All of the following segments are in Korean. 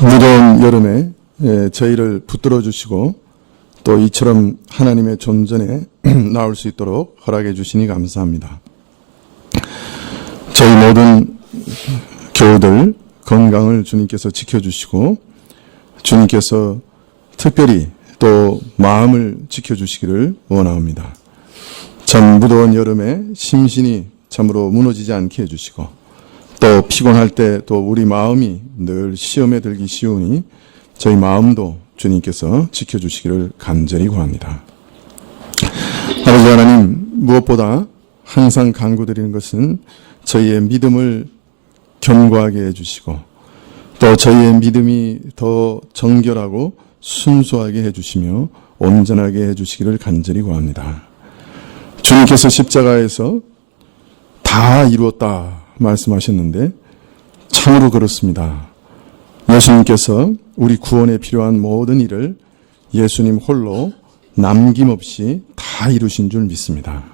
무더운 여름에 저희를 붙들어 주시고 또 이처럼 하나님의 존전에 나올 수 있도록 허락해 주시니 감사합니다. 저희 모든 교우들 건강을 주님께서 지켜주시고 주님께서 특별히 또 마음을 지켜주시기를 원합니다. 참 무더운 여름에 심신이 참으로 무너지지 않게 해주시고 또 피곤할 때 또 우리 마음이 늘 시험에 들기 쉬우니 저희 마음도 주님께서 지켜주시기를 간절히 구합니다. 아버지 하나님, 무엇보다 항상 간구드리는 것은 저희의 믿음을 견고하게 해주시고 또 저희의 믿음이 더 정결하고 순수하게 해주시며 온전하게 해주시기를 간절히 구합니다. 주님께서 십자가에서 다 이루었다 말씀하셨는데 참으로 그렇습니다. 예수님께서 우리 구원에 필요한 모든 일을 예수님 홀로 남김없이 다 이루신 줄 믿습니다.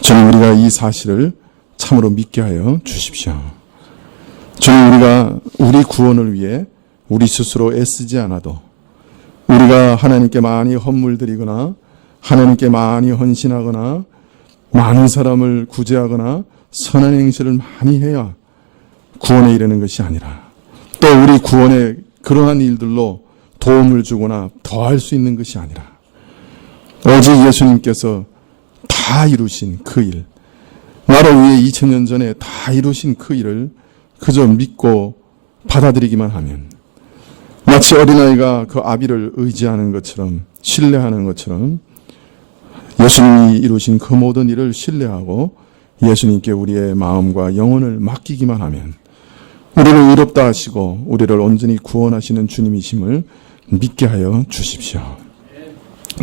주님, 우리가 이 사실을 참으로 믿게 하여 주십시오. 주님, 우리가 우리 구원을 위해 우리 스스로 애쓰지 않아도 우리가 하나님께 많이 헌물드리거나 하나님께 많이 헌신하거나 많은 사람을 구제하거나 선한 행실을 많이 해야 구원에 이르는 것이 아니라 또 우리 구원에 그러한 일들로 도움을 주거나 더할 수 있는 것이 아니라 오직 예수님께서 다 이루신 그 일, 나를 위해 2000년 전에 다 이루신 그 일을 그저 믿고 받아들이기만 하면 마치 어린아이가 그 아비를 의지하는 것처럼 신뢰하는 것처럼 예수님이 이루신 그 모든 일을 신뢰하고 예수님께 우리의 마음과 영혼을 맡기기만 하면 우리를 의롭다 하시고 우리를 온전히 구원하시는 주님이심을 믿게 하여 주십시오.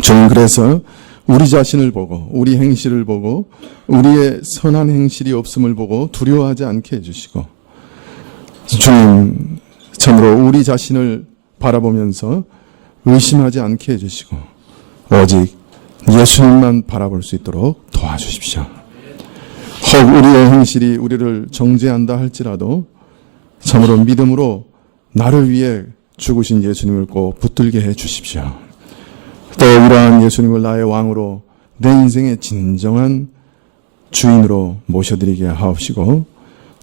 주님, 그래서 우리 자신을 보고 우리 행실을 보고 우리의 선한 행실이 없음을 보고 두려워하지 않게 해주시고 주님, 참으로 우리 자신을 바라보면서 의심하지 않게 해주시고 오직 예수님만 바라볼 수 있도록 도와주십시오. 혹 우리의 행실이 우리를 정죄한다 할지라도 참으로 믿음으로 나를 위해 죽으신 예수님을 꼭 붙들게 해 주십시오. 또 이러한 예수님을 나의 왕으로 내 인생의 진정한 주인으로 모셔드리게 하옵시고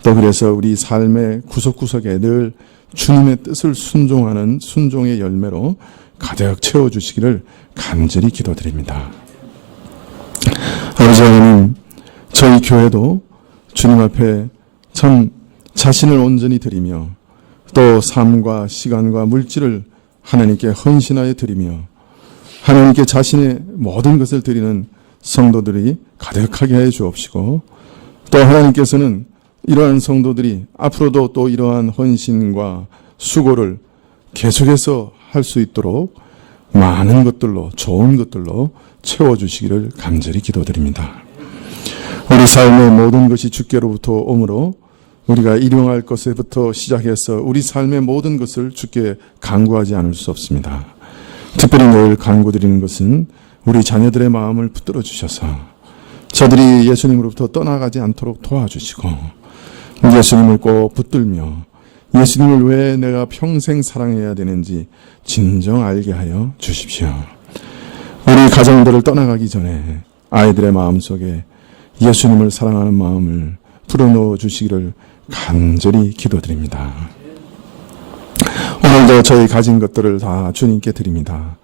또 그래서 우리 삶의 구석구석에 늘 주님의 뜻을 순종하는 순종의 열매로 가득 채워주시기를 간절히 기도드립니다. 아버지 하나님, 저희 교회도 주님 앞에 참 자신을 온전히 드리며 또 삶과 시간과 물질을 하나님께 헌신하여 드리며 하나님께 자신의 모든 것을 드리는 성도들이 가득하게 해 주옵시고 또 하나님께서는 이러한 성도들이 앞으로도 또 이러한 헌신과 수고를 계속해서 할 수 있도록 많은 것들로 좋은 것들로 채워주시기를 간절히 기도드립니다. 우리 삶의 모든 것이 주께로부터 오므로 우리가 일용할 것에부터 시작해서 우리 삶의 모든 것을 주께 간구하지 않을 수 없습니다. 특별히 늘 간구드리는 것은 우리 자녀들의 마음을 붙들어 주셔서 저들이 예수님으로부터 떠나가지 않도록 도와주시고 예수님을 꼭 붙들며 예수님을 왜 내가 평생 사랑해야 되는지 진정 알게 하여 주십시오. 우리 가정들을 떠나가기 전에 아이들의 마음속에 예수님을 사랑하는 마음을 풀어넣어 주시기를 간절히 기도드립니다. 오늘도 저희 가진 것들을 다 주님께 드립니다.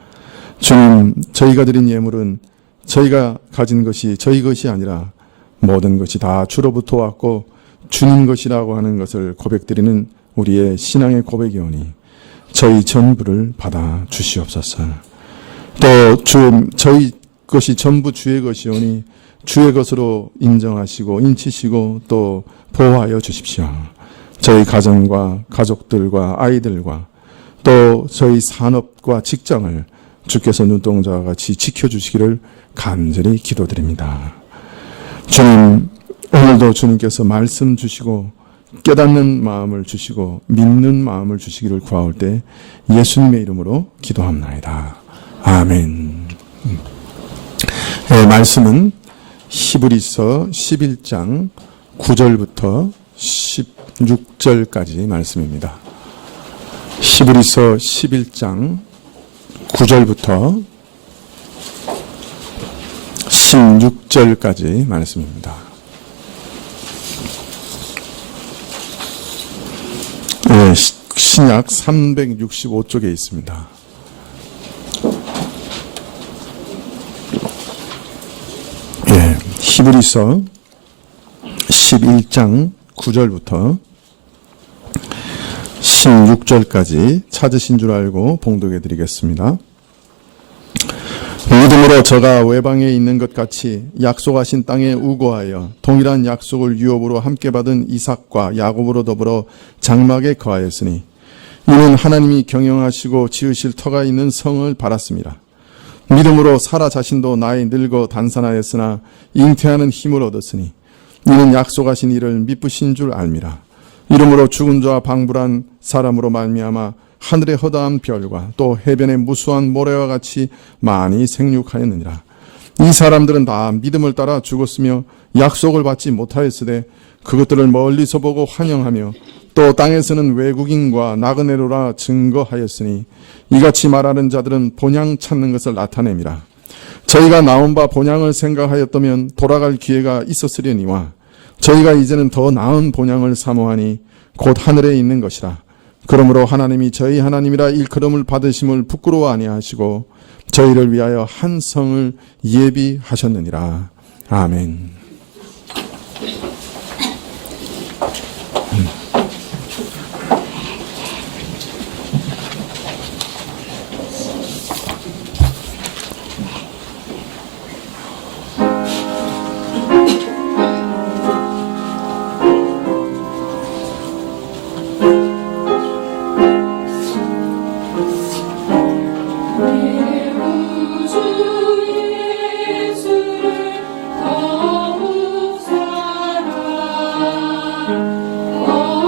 주님, 저희가 드린 예물은 저희가 가진 것이 저희 것이 아니라 모든 것이 다 주로부터 왔고 주님 것이라고 하는 것을 고백드리는 우리의 신앙의 고백이오니 저희 전부를 받아 주시옵소서. 또 저희 것이 전부 주의 것이오니 주의 것으로 인정하시고 인치시고 또 보호하여 주십시오. 저희 가정과 가족들과 아이들과 또 저희 산업과 직장을 주께서 눈동자와 같이 지켜주시기를 간절히 기도드립니다. 주님, 오늘도 주님께서 말씀 주시고 깨닫는 마음을 주시고 믿는 마음을 주시기를 구하올 때 예수님의 이름으로 기도합나이다. 아멘. 말씀은 히브리서 11장 9절부터 10 16절까지 말씀입니다. 히브리서 11장 9절부터 16절까지 말씀입니다. 네, 신약 365쪽에 있습니다. 예, 히브리서 11장 9절부터 16절까지 찾으신 줄 알고 봉독해 드리겠습니다. 믿음으로 저가 외방에 있는 것 같이 약속하신 땅에 우거하여 동일한 약속을 유업으로 함께 받은 이삭과 야곱으로 더불어 장막에 거하였으니 이는 하나님이 경영하시고 지으실 터가 있는 성을 바랐습니다. 믿음으로 사라 자신도 나이 늙어 단산하였으나 잉태하는 힘을 얻었으니 이는 약속하신 이를 미쁘신 줄 알미라. 이러므로 죽은 자와 방불한 사람으로 말미암아 하늘의 허다한 별과 또 해변의 무수한 모래와 같이 많이 생육하였느니라. 이 사람들은 다 믿음을 따라 죽었으며 약속을 받지 못하였으되 그것들을 멀리서 보고 환영하며 또 땅에서는 외국인과 나그네로라 증거하였으니 이같이 말하는 자들은 본향 찾는 것을 나타냅니다. 저희가 나온 바 본향을 생각하였다면 돌아갈 기회가 있었으려니와 저희가 이제는 더 나은 본향을 사모하니 곧 하늘에 있는 것이라. 그러므로 하나님이 저희 하나님이라 일컬음을 받으심을 부끄러워 아니하시고 저희를 위하여 한 성을 예비하셨느니라. 아멘. 오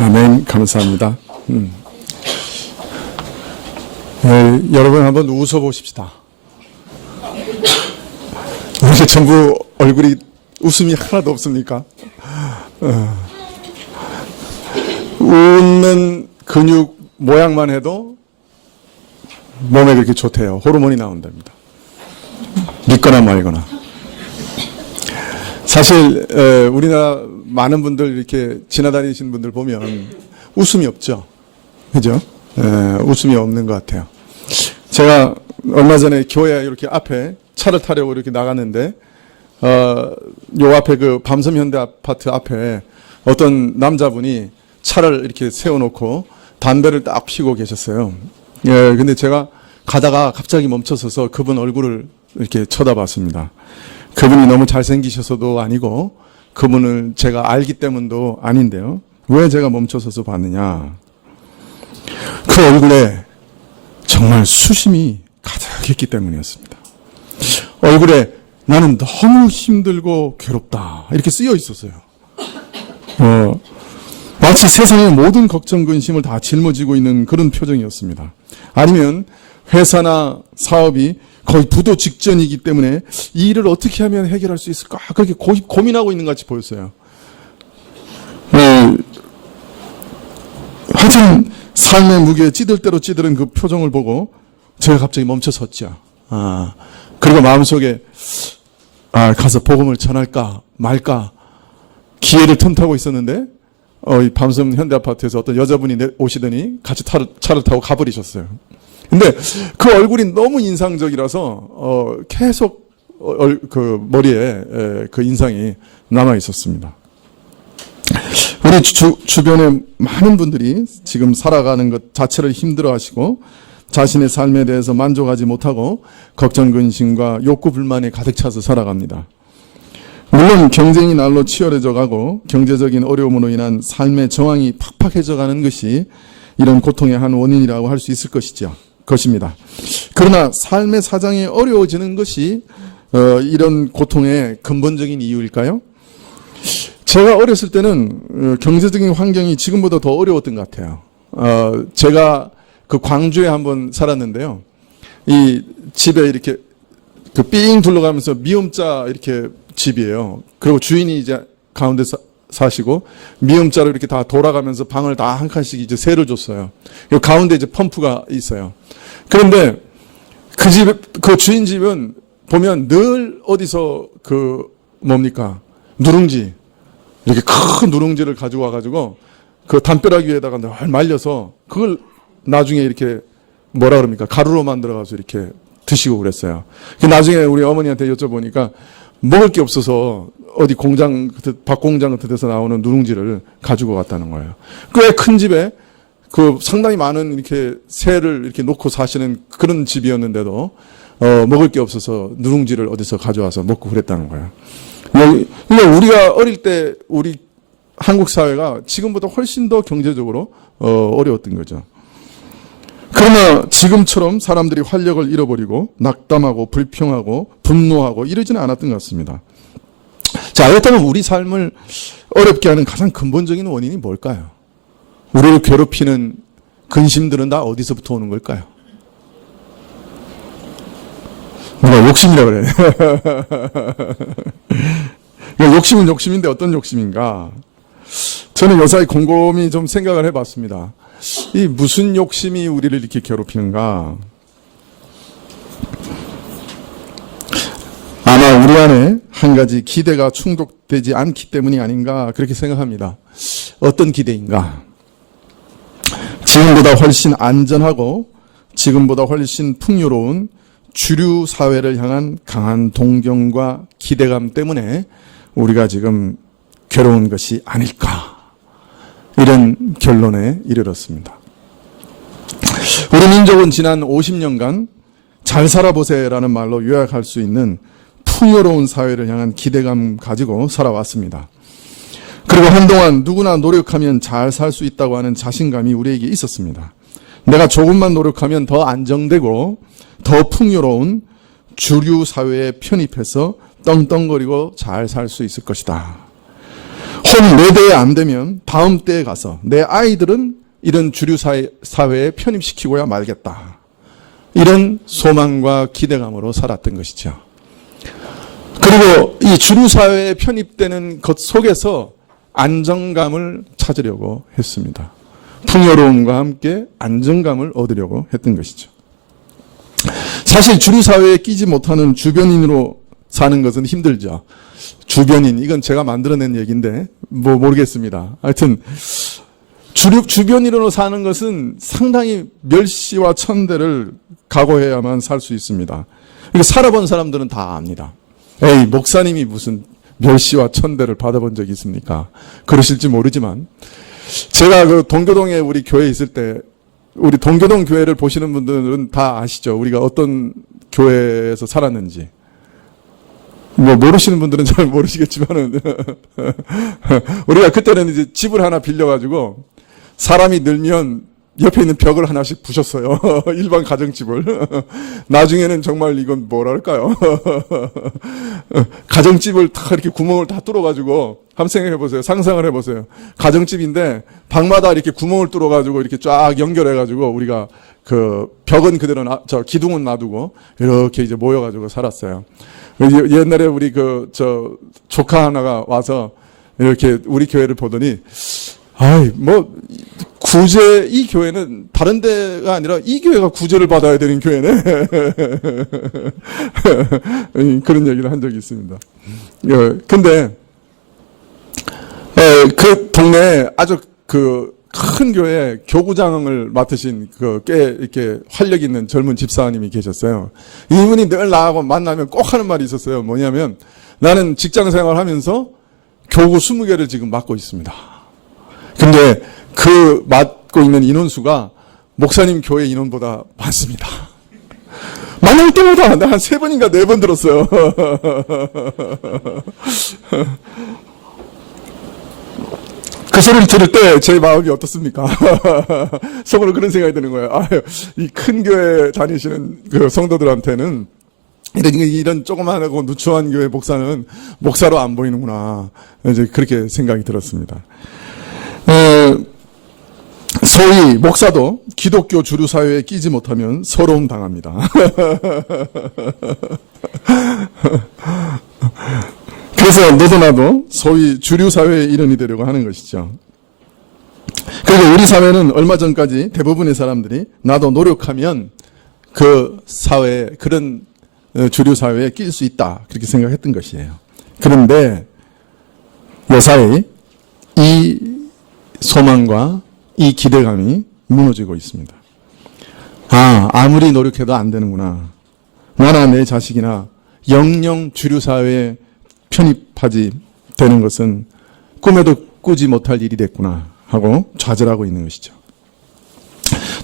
아멘. 감사합니다. 여러분 한번 웃어보십시다. 우리 전부 얼굴이 웃음이 하나도 없습니까? 웃는 근육 모양만 해도 몸에 그렇게 좋대요. 호르몬이 나온답니다. 믿거나 말거나. 사실 우리나라 많은 분들 이렇게 지나다니시는 분들 보면 웃음이 없죠. 그죠? 웃음이 없는 것 같아요. 제가 얼마 전에 교회 이렇게 앞에 차를 타려고 이렇게 나갔는데 요 앞에 그 밤섬 현대 아파트 앞에 어떤 남자분이 차를 이렇게 세워놓고 담배를 딱 피고 계셨어요. 예, 근데 제가 가다가 갑자기 멈춰서서 그분 얼굴을 이렇게 쳐다봤습니다. 그분이 너무 잘생기셔서도 아니고 그분을 제가 알기 때문도 아닌데요. 왜 제가 멈춰서서 봤느냐. 그 얼굴에 정말 수심이 가득했기 때문이었습니다. 얼굴에 나는 너무 힘들고 괴롭다 이렇게 쓰여 있었어요. 마치 세상의 모든 걱정 근심을 다 짊어지고 있는 그런 표정이었습니다. 아니면 회사나 사업이 거의 부도 직전이기 때문에 이 일을 어떻게 하면 해결할 수 있을까 그렇게 고민하고 있는 것 같이 보였어요. 하여튼 삶의 무게에 찌들 대로 찌들은 그 표정을 보고 제가 갑자기 멈춰 섰죠. 그리고 마음속에 가서 복음을 전할까 말까 기회를 틈타고 있었는데 이 밤섬 현대아파트에서 어떤 여자분이 오시더니 같이 차를 타고 가버리셨어요. 근데 그 얼굴이 너무 인상적이라서 계속 그 머리에 그 인상이 남아 있었습니다. 우리 주변에 많은 분들이 지금 살아가는 것 자체를 힘들어하시고 자신의 삶에 대해서 만족하지 못하고 걱정 근심과 욕구 불만에 가득 차서 살아갑니다. 물론 경쟁이 날로 치열해져 가고 경제적인 어려움으로 인한 삶의 정황이 팍팍해져 가는 것이 이런 고통의 한 원인이라고 할 수 있을 것입니다. 그러나 삶의 사정이 어려워지는 것이 이런 고통의 근본적인 이유일까요? 제가 어렸을 때는 경제적인 환경이 지금보다 더 어려웠던 것 같아요. 제가 그 광주에 한번 살았는데요. 이 집에 이렇게 그 삥 둘러가면서 미음자 이렇게 집이에요. 그리고 주인이 이제 가운데 사시고 미음자로 이렇게 다 돌아가면서 방을 다 한 칸씩 이제 세를 줬어요. 가운데 이제 펌프가 있어요. 그런데 그 주인 집은 보면 늘 어디서 누룽지 이렇게 큰 누룽지를 가지고 와가지고 그 담벼락 위에다가 늘 말려서 그걸 나중에 이렇게 뭐라 그럽니까? 가루로 만들어가지고 이렇게 드시고 그랬어요. 나중에 우리 어머니한테 여쭤보니까 먹을 게 없어서 어디 밥 공장 같은 데서 나오는 누룽지를 가지고 갔다는 거예요. 꽤 큰 집에 상당히 많은 이렇게 새를 이렇게 놓고 사시는 그런 집이었는데도 먹을 게 없어서 누룽지를 어디서 가져와서 먹고 그랬다는 거예요. 그러니까 우리가 어릴 때 우리 한국 사회가 지금보다 훨씬 더 경제적으로 어려웠던 거죠. 그러나 지금처럼 사람들이 활력을 잃어버리고 낙담하고 불평하고 분노하고 이러지는 않았던 것 같습니다. 자, 그렇다면 우리 삶을 어렵게 하는 가장 근본적인 원인이 뭘까요? 우리를 괴롭히는 근심들은 다 어디서부터 오는 걸까요? 누가 욕심이라 그래. 욕심은 욕심인데 어떤 욕심인가? 저는 요사이 곰곰이 좀 생각을 해봤습니다. 이 무슨 욕심이 우리를 이렇게 괴롭히는가? 아마 우리 안에 한 가지 기대가 충족되지 않기 때문이 아닌가 그렇게 생각합니다. 어떤 기대인가? 지금보다 훨씬 안전하고 지금보다 훨씬 풍요로운 주류 사회를 향한 강한 동경과 기대감 때문에 우리가 지금 괴로운 것이 아닐까? 이런 결론에 이르렀습니다. 우리 민족은 지난 50년간 잘 살아보세라는 말로 요약할 수 있는 풍요로운 사회를 향한 기대감 가지고 살아왔습니다. 그리고 한동안 누구나 노력하면 잘 살 수 있다고 하는 자신감이 우리에게 있었습니다. 내가 조금만 노력하면 더 안정되고 더 풍요로운 주류 사회에 편입해서 떵떵거리고 잘 살 수 있을 것이다. 내 대에 안 되면 다음 때에 가서 내 아이들은 이런 주류 사회에 편입시키고야 말겠다. 이런 소망과 기대감으로 살았던 것이죠. 그리고 이 주류 사회에 편입되는 것 속에서 안정감을 찾으려고 했습니다. 풍요로움과 함께 안정감을 얻으려고 했던 것이죠. 사실 주류 사회에 끼지 못하는 주변인으로 사는 것은 힘들죠. 주변인, 이건 제가 만들어낸 얘기인데 모르겠습니다. 하여튼 주변인으로 사는 것은 상당히 멸시와 천대를 각오해야만 살 수 있습니다. 그러니까 살아본 사람들은 다 압니다. 에이, 목사님이 무슨 멸시와 천대를 받아본 적이 있습니까? 그러실지 모르지만 제가 그 동교동에 우리 교회에 있을 때 우리 동교동 교회를 보시는 분들은 다 아시죠? 우리가 어떤 교회에서 살았는지. 모르시는 분들은 잘 모르시겠지만은 우리가 그때는 이제 집을 하나 빌려가지고 사람이 늘면 옆에 있는 벽을 하나씩 부셨어요. 일반 가정집을. 나중에는 정말 이건 뭐랄까요? 가정집을 다 이렇게 구멍을 다 뚫어가지고 한번 생각해보세요. 상상을 해보세요. 가정집인데 방마다 이렇게 구멍을 뚫어가지고 이렇게 쫙 연결해가지고 우리가 그 벽은 그대로 기둥은 놔두고 이렇게 이제 모여가지고 살았어요. 옛날에 우리 조카 하나가 와서 이렇게 우리 교회를 보더니 구제, 이 교회는 다른 데가 아니라 이 교회가 구제를 받아야 되는 교회네. 그런 얘기를 한 적이 있습니다. 근데, 그 동네에 아주 큰 교회 교구장을 맡으신 꽤 이렇게 활력 있는 젊은 집사님이 계셨어요. 이분이 늘 나하고 만나면 꼭 하는 말이 있었어요. 뭐냐면, 나는 직장 생활 하면서 교구 20개를 지금 맡고 있습니다. 근데 그 맡고 있는 인원수가 목사님 교회 인원보다 많습니다. 만날 때마다 한 3번인가 4번 들었어요. 그 소리를 들을 때 제 마음이 어떻습니까? 속으로 그런 생각이 드는 거예요. 이 큰 교회 다니시는 그 성도들한테는 이런 조그만하고 누추한 교회 목사는 목사로 안 보이는구나. 이제 그렇게 생각이 들었습니다. 소위 목사도 기독교 주류 사회에 끼지 못하면 서러움 당합니다. 그래서 너도 나도 소위 주류 사회의 일원이 되려고 하는 것이죠. 그리고 우리 사회는 얼마 전까지 대부분의 사람들이 나도 노력하면 그 사회에, 그런 주류 사회에 낄 수 있다, 그렇게 생각했던 것이에요. 그런데 요사이 이 소망과 이 기대감이 무너지고 있습니다. 아무리 노력해도 안 되는구나. 나나 내 자식이나 영영 주류 사회에 편입하지 되는 것은 꿈에도 꾸지 못할 일이 됐구나 하고 좌절하고 있는 것이죠.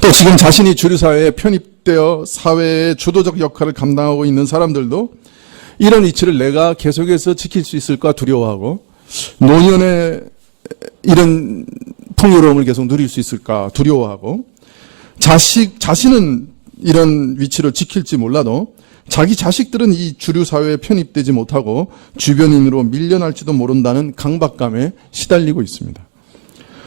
또 지금 자신이 주류 사회에 편입되어 사회의 주도적 역할을 감당하고 있는 사람들도 이런 위치를 내가 계속해서 지킬 수 있을까 두려워하고, 노년에 이런 풍요로움을 계속 누릴 수 있을까 두려워하고, 자신은 이런 위치를 지킬지 몰라도 자기 자식들은 이 주류 사회에 편입되지 못하고 주변인으로 밀려날지도 모른다는 강박감에 시달리고 있습니다.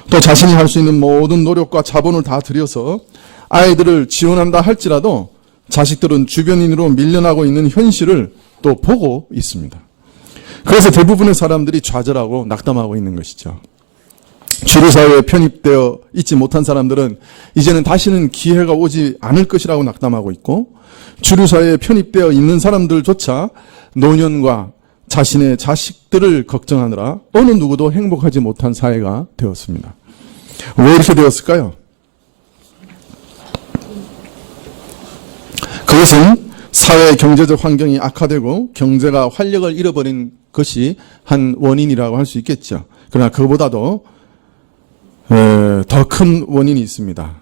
또 자신이 할 수 있는 모든 노력과 자본을 다 들여서 아이들을 지원한다 할지라도 자식들은 주변인으로 밀려나고 있는 현실을 또 보고 있습니다. 그래서 대부분의 사람들이 좌절하고 낙담하고 있는 것이죠. 주류 사회에 편입되어 있지 못한 사람들은 이제는 다시는 기회가 오지 않을 것이라고 낙담하고 있고, 주류 사회에 편입되어 있는 사람들조차 노년과 자신의 자식들을 걱정하느라 어느 누구도 행복하지 못한 사회가 되었습니다. 왜 이렇게 되었을까요? 그것은 사회 경제적 환경이 악화되고 경제가 활력을 잃어버린 것이 한 원인이라고 할 수 있겠죠. 그러나 그보다도 더 큰 원인이 있습니다.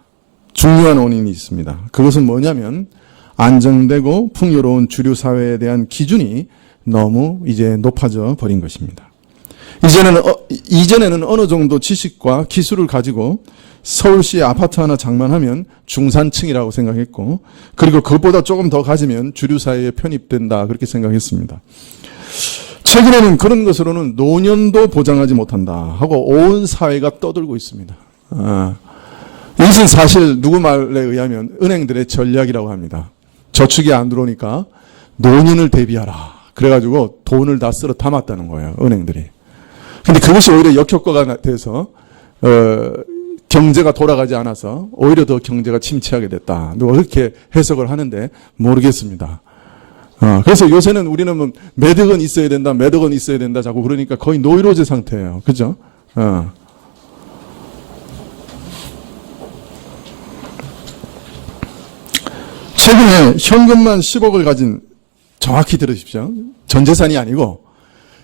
중요한 원인이 있습니다. 그것은 뭐냐면 안정되고 풍요로운 주류 사회에 대한 기준이 너무 이제 높아져 버린 것입니다. 이전에는 어느 정도 지식과 기술을 가지고 서울시에 아파트 하나 장만하면 중산층이라고 생각했고, 그리고 그것보다 조금 더 가지면 주류 사회에 편입된다, 그렇게 생각했습니다. 최근에는 그런 것으로는 노년도 보장하지 못한다 하고 온 사회가 떠들고 있습니다. 이것은 사실 누구 말에 의하면 은행들의 전략이라고 합니다. 저축이 안 들어오니까 노년을 대비하라. 그래가지고 돈을 다 쓸어 담았다는 거예요, 은행들이. 근데 그것이 오히려 역효과가 돼서 경제가 돌아가지 않아서 오히려 더 경제가 침체하게 됐다. 그렇게 해석을 하는데 모르겠습니다. 그래서 요새는 우리는 뭐 매덕은 있어야 된다, 매덕은 있어야 된다 자꾸 그러니까 거의 노이로제 상태예요. 그죠? 최근에 현금만 10억을 가진, 정확히 들으십시오. 전 재산이 아니고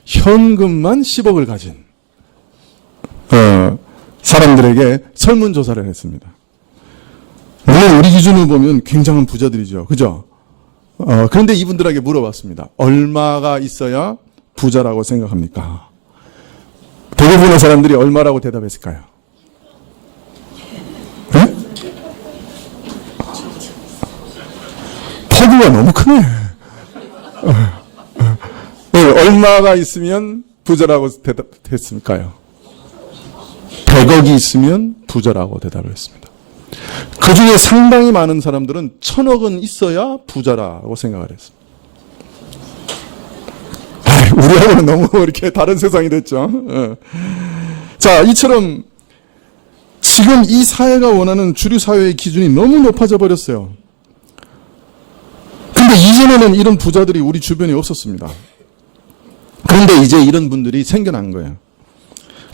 현금만 10억을 가진 사람들에게 설문조사를 했습니다. 물론 우리 기준으로 보면 굉장한 부자들이죠. 그죠? 그런데 이분들에게 물어봤습니다. 얼마가 있어야 부자라고 생각합니까? 대부분의 사람들이 얼마라고 대답했을까요? 네? 폭우가 너무 크네. 네, 얼마가 있으면 부자라고 대답했을까요? 100억이 있으면 부자라고 대답을 했습니다. 그 중에 상당히 많은 사람들은 1000억은 있어야 부자라고 생각을 했습니다. 우리하고는 너무 이렇게 다른 세상이 됐죠. 자, 이처럼 지금 이 사회가 원하는 주류 사회의 기준이 너무 높아져 버렸어요. 근데 이전에는 이런 부자들이 우리 주변에 없었습니다. 그런데 이제 이런 분들이 생겨난 거예요.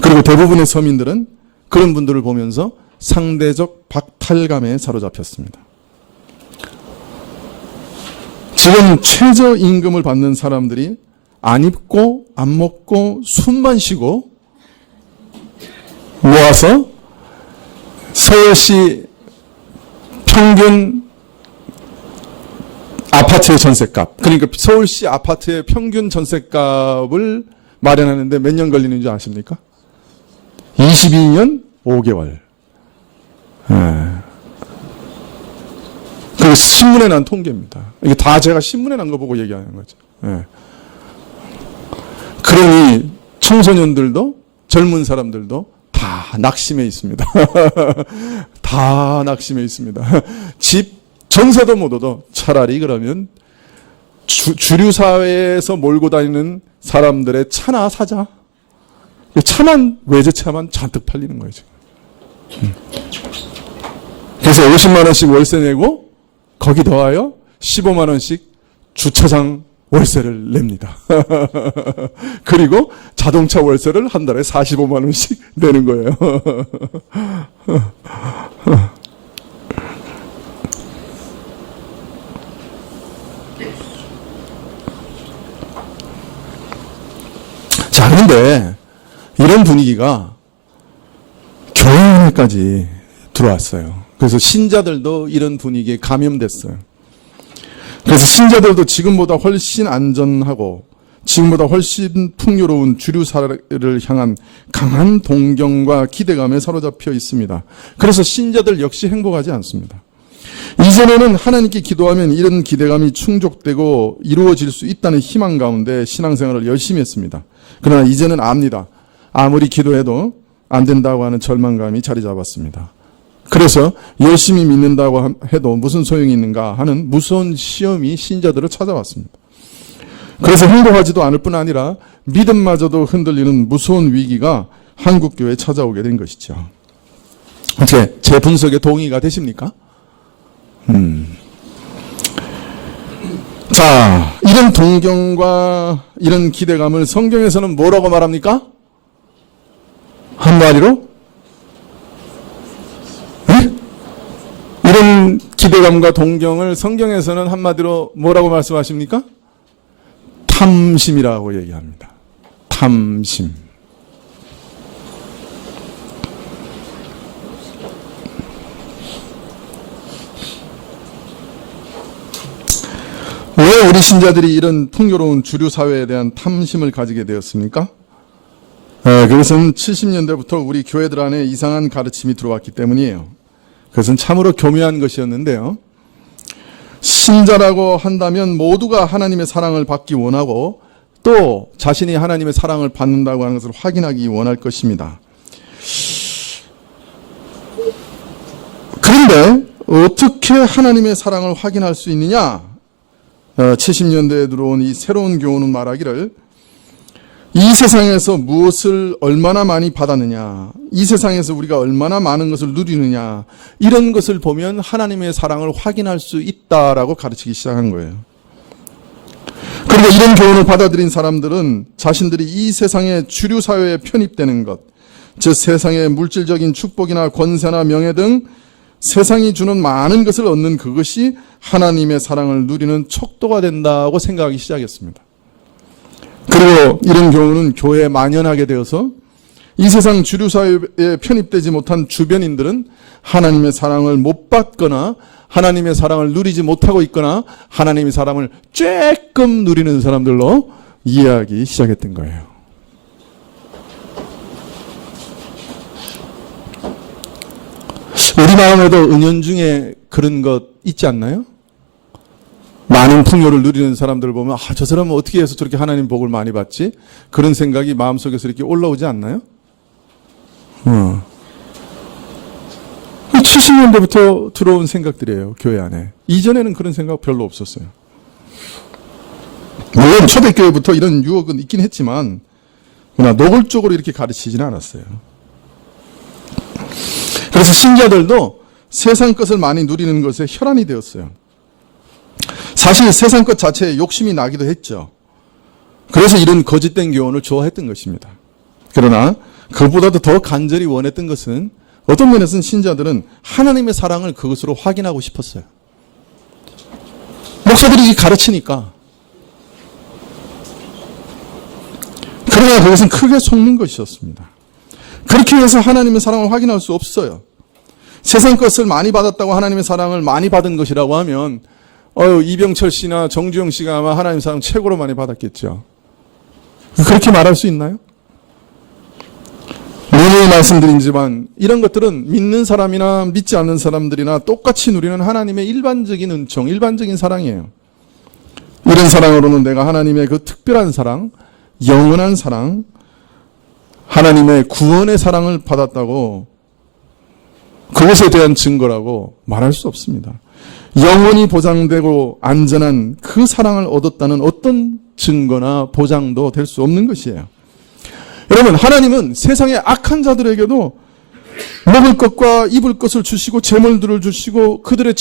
그리고 대부분의 서민들은 그런 분들을 보면서 상대적 박탈감에 사로잡혔습니다. 지금 최저임금을 받는 사람들이 안 입고 안 먹고 숨만 쉬고 모아서 서울시 평균 아파트의 전셋값, 그러니까 서울시 아파트의 평균 전셋값을 마련하는데 몇 년 걸리는 줄 아십니까? 22년 5개월. 그 신문에 난 통계입니다. 이게 다 제가 신문에 난 거 보고 얘기하는 거죠. 그러니 청소년들도 젊은 사람들도 다 낙심해 있습니다. 다 낙심해 있습니다. 집 전세도 못 얻어. 차라리 그러면 주류 사회에서 몰고 다니는 사람들의 차나 사자. 차만, 외제차만 잔뜩 팔리는 거예요, 지금. 그래서 50만 원씩 월세 내고 거기 더하여 15만 원씩 주차장 월세를 냅니다. 그리고 자동차 월세를 한 달에 45만 원씩 내는 거예요. 자, 그런데 이런 분위기가 교회까지 들어왔어요. 그래서 신자들도 이런 분위기에 감염됐어요. 그래서 신자들도 지금보다 훨씬 안전하고 지금보다 훨씬 풍요로운 주류 사회를 향한 강한 동경과 기대감에 사로잡혀 있습니다. 그래서 신자들 역시 행복하지 않습니다. 이전에는 하나님께 기도하면 이런 기대감이 충족되고 이루어질 수 있다는 희망 가운데 신앙생활을 열심히 했습니다. 그러나 이제는 압니다. 아무리 기도해도 안 된다고 하는 절망감이 자리 잡았습니다. 그래서 열심히 믿는다고 해도 무슨 소용이 있는가 하는 무서운 시험이 신자들을 찾아왔습니다. 그래서 행복하지도 않을 뿐 아니라 믿음마저도 흔들리는 무서운 위기가 한국교회에 찾아오게 된 것이죠. 어떻게 제 분석에 동의가 되십니까? 자, 이런 동경과 이런 기대감을 성경에서는 뭐라고 말합니까? 한마디로? 네? 이런 기대감과 동경을 성경에서는 한마디로 뭐라고 말씀하십니까? 탐심이라고 얘기합니다. 탐심. 왜 우리 신자들이 이런 풍요로운 주류 사회에 대한 탐심을 가지게 되었습니까? 그것은 70년대부터 우리 교회들 안에 이상한 가르침이 들어왔기 때문이에요. 그것은 참으로 교묘한 것이었는데요. 신자라고 한다면 모두가 하나님의 사랑을 받기 원하고 또 자신이 하나님의 사랑을 받는다고 하는 것을 확인하기 원할 것입니다. 그런데 어떻게 하나님의 사랑을 확인할 수 있느냐? 70년대에 들어온 이 새로운 교훈은 말하기를 이 세상에서 무엇을 얼마나 많이 받았느냐, 이 세상에서 우리가 얼마나 많은 것을 누리느냐, 이런 것을 보면 하나님의 사랑을 확인할 수 있다라고 가르치기 시작한 거예요. 그리고 이런 교훈을 받아들인 사람들은 자신들이 이 세상의 주류 사회에 편입되는 것, 즉 세상의 물질적인 축복이나 권세나 명예 등 세상이 주는 많은 것을 얻는 그것이 하나님의 사랑을 누리는 척도가 된다고 생각하기 시작했습니다. 그리고 이런 교훈은 교회에 만연하게 되어서 이 세상 주류 사회에 편입되지 못한 주변인들은 하나님의 사랑을 못 받거나 하나님의 사랑을 누리지 못하고 있거나 하나님의 사랑을 쬐끔 누리는 사람들로 이해하기 시작했던 거예요. 우리 마음에도 은연중에 그런 것 있지 않나요? 많은 풍요를 누리는 사람들을 보면 저 사람은 어떻게 해서 저렇게 하나님 복을 많이 받지? 그런 생각이 마음속에서 이렇게 올라오지 않나요? 70년대부터 들어온 생각들이에요, 교회 안에. 이전에는 그런 생각 별로 없었어요. 물론 초대교회부터 이런 유혹은 있긴 했지만 그러나 노골적으로 이렇게 가르치지는 않았어요. 그래서 신자들도 세상 것을 많이 누리는 것에 혈안이 되었어요. 사실 세상 것 자체에 욕심이 나기도 했죠. 그래서 이런 거짓된 교훈을 좋아했던 것입니다. 그러나 그보다도 더 간절히 원했던 것은 어떤 면에서는 신자들은 하나님의 사랑을 그것으로 확인하고 싶었어요. 목사들이 가르치니까. 그러나 그것은 크게 속는 것이었습니다. 그렇게 해서 하나님의 사랑을 확인할 수 없어요. 세상 것을 많이 받았다고 하나님의 사랑을 많이 받은 것이라고 하면 이병철 씨나 정주영 씨가 아마 하나님의 사랑 최고로 많이 받았겠죠. 그렇게 말할 수 있나요? 오늘 말씀드리지만 이런 것들은 믿는 사람이나 믿지 않는 사람들이나 똑같이 누리는 하나님의 일반적인 은총, 일반적인 사랑이에요. 이런 사랑으로는 내가 하나님의 그 특별한 사랑, 영원한 사랑, 하나님의 구원의 사랑을 받았다고 그것에 대한 증거라고 말할 수 없습니다. 영원히 보장되고 안전한 그 사랑을 얻었다는 어떤 증거나 보장도 될 수 없는 것이에요. 여러분, 하나님은 세상의 악한 자들에게도 먹을 것과 입을 것을 주시고 재물들을 주시고 그들의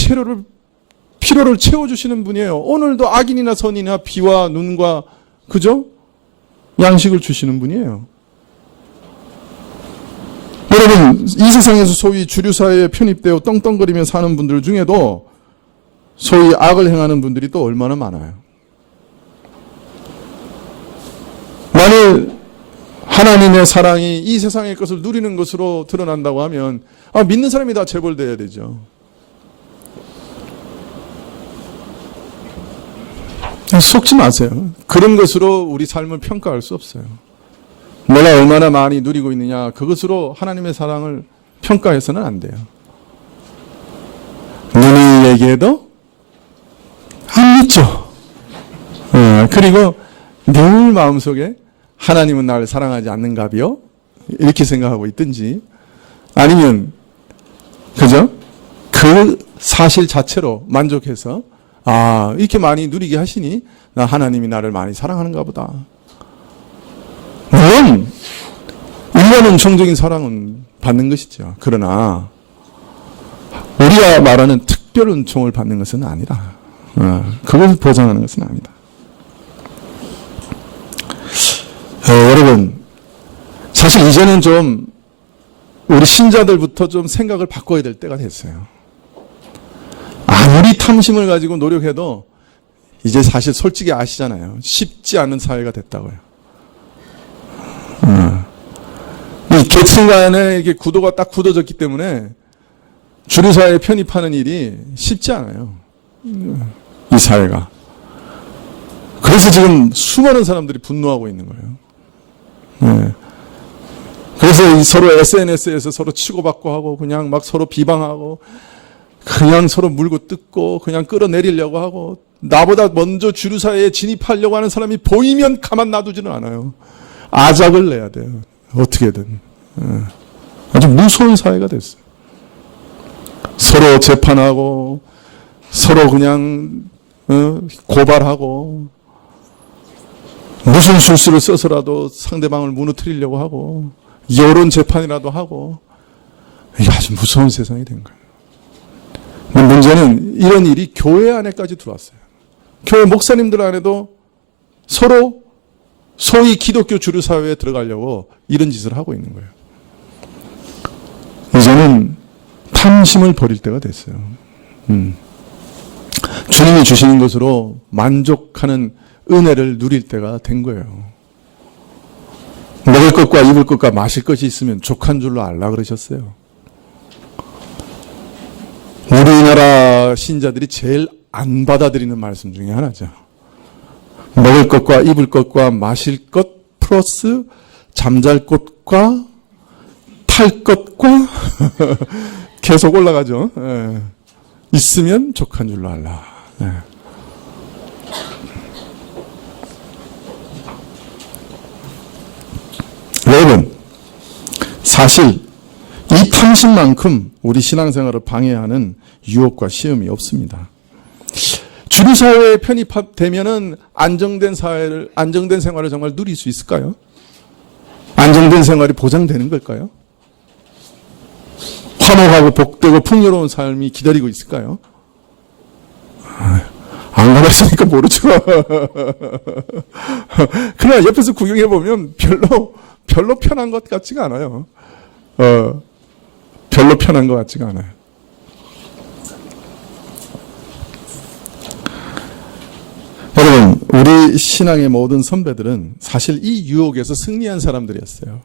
필요를 채워주시는 분이에요. 오늘도 악인이나 선인이나 비와 눈과 그죠? 양식을 주시는 분이에요. 여러분, 이 세상에서 소위 주류사회에 편입되어 떵떵거리며 사는 분들 중에도 소위 악을 행하는 분들이 또 얼마나 많아요. 만일 하나님의 사랑이 이 세상의 것을 누리는 것으로 드러난다고 하면 믿는 사람이 다 재벌돼야 되죠. 속지 마세요. 그런 것으로 우리 삶을 평가할 수 없어요. 내가 얼마나 많이 누리고 있느냐, 그것으로 하나님의 사랑을 평가해서는 안 돼요. 눈이 얘기해도 안 믿죠. 그리고 늘 마음속에 하나님은 나를 사랑하지 않는가비요? 이렇게 생각하고 있든지, 아니면 그죠? 그 사실 자체로 만족해서 이렇게 많이 누리게 하시니 하나님이 나를 많이 사랑하는가 보다. 물론 일반 은총적인 사랑은 받는 것이죠. 그러나 우리가 말하는 특별 은총을 받는 것은 아니라, 그것을 보장하는 것은 아니다. 여러분, 사실 이제는 좀 우리 신자들부터 좀 생각을 바꿔야 될 때가 됐어요. 아무리 탐심을 가지고 노력해도 이제 사실 솔직히 아시잖아요. 쉽지 않은 사회가 됐다고요. 이 계층 간에 이렇게 구도가 딱 굳어졌기 때문에 주류사회에 편입하는 일이 쉽지 않아요. 이 사회가. 그래서 지금 수많은 사람들이 분노하고 있는 거예요. 그래서 서로 SNS에서 서로 치고받고 하고 그냥 막 서로 비방하고 그냥 서로 물고 뜯고 그냥 끌어내리려고 하고 나보다 먼저 주류사회에 진입하려고 하는 사람이 보이면 가만 놔두지는 않아요. 아작을 내야 돼요. 어떻게든. 아주 무서운 사회가 됐어요. 서로 재판하고 서로 그냥 고발하고 무슨 술수를 써서라도 상대방을 무너뜨리려고 하고 여론 재판이라도 하고 이게 아주 무서운 세상이 된 거예요. 근데 문제는 이런 일이 교회 안에까지 들어왔어요. 교회 목사님들 안에도 서로 소위 기독교 주류 사회에 들어가려고 이런 짓을 하고 있는 거예요. 이제는 탐심을 버릴 때가 됐어요. 주님이 주시는 것으로 만족하는 은혜를 누릴 때가 된 거예요. 먹을 것과 입을 것과 마실 것이 있으면 족한 줄로 알라 그러셨어요. 우리나라 신자들이 제일 안 받아들이는 말씀 중에 하나죠. 먹을 것과 입을 것과 마실 것 플러스 잠잘 것과 탈 것과 계속 올라가죠. 예. 있으면 족한 줄로 알라. 예. 여러분, 사실 이 탐심만큼 우리 신앙생활을 방해하는 유혹과 시험이 없습니다. 주류사회에 편입되면은 안정된 생활을 정말 누릴 수 있을까요? 안정된 생활이 보장되는 걸까요? 화목하고 복되고 풍요로운 삶이 기다리고 있을까요? 안 가봤으니까 모르죠. 그러나 옆에서 구경해보면 별로 편한 것 같지가 않아요. 별로 편한 것 같지가 않아요. 여러분, 우리 신앙의 모든 선배들은 사실 이 유혹에서 승리한 사람들이었어요.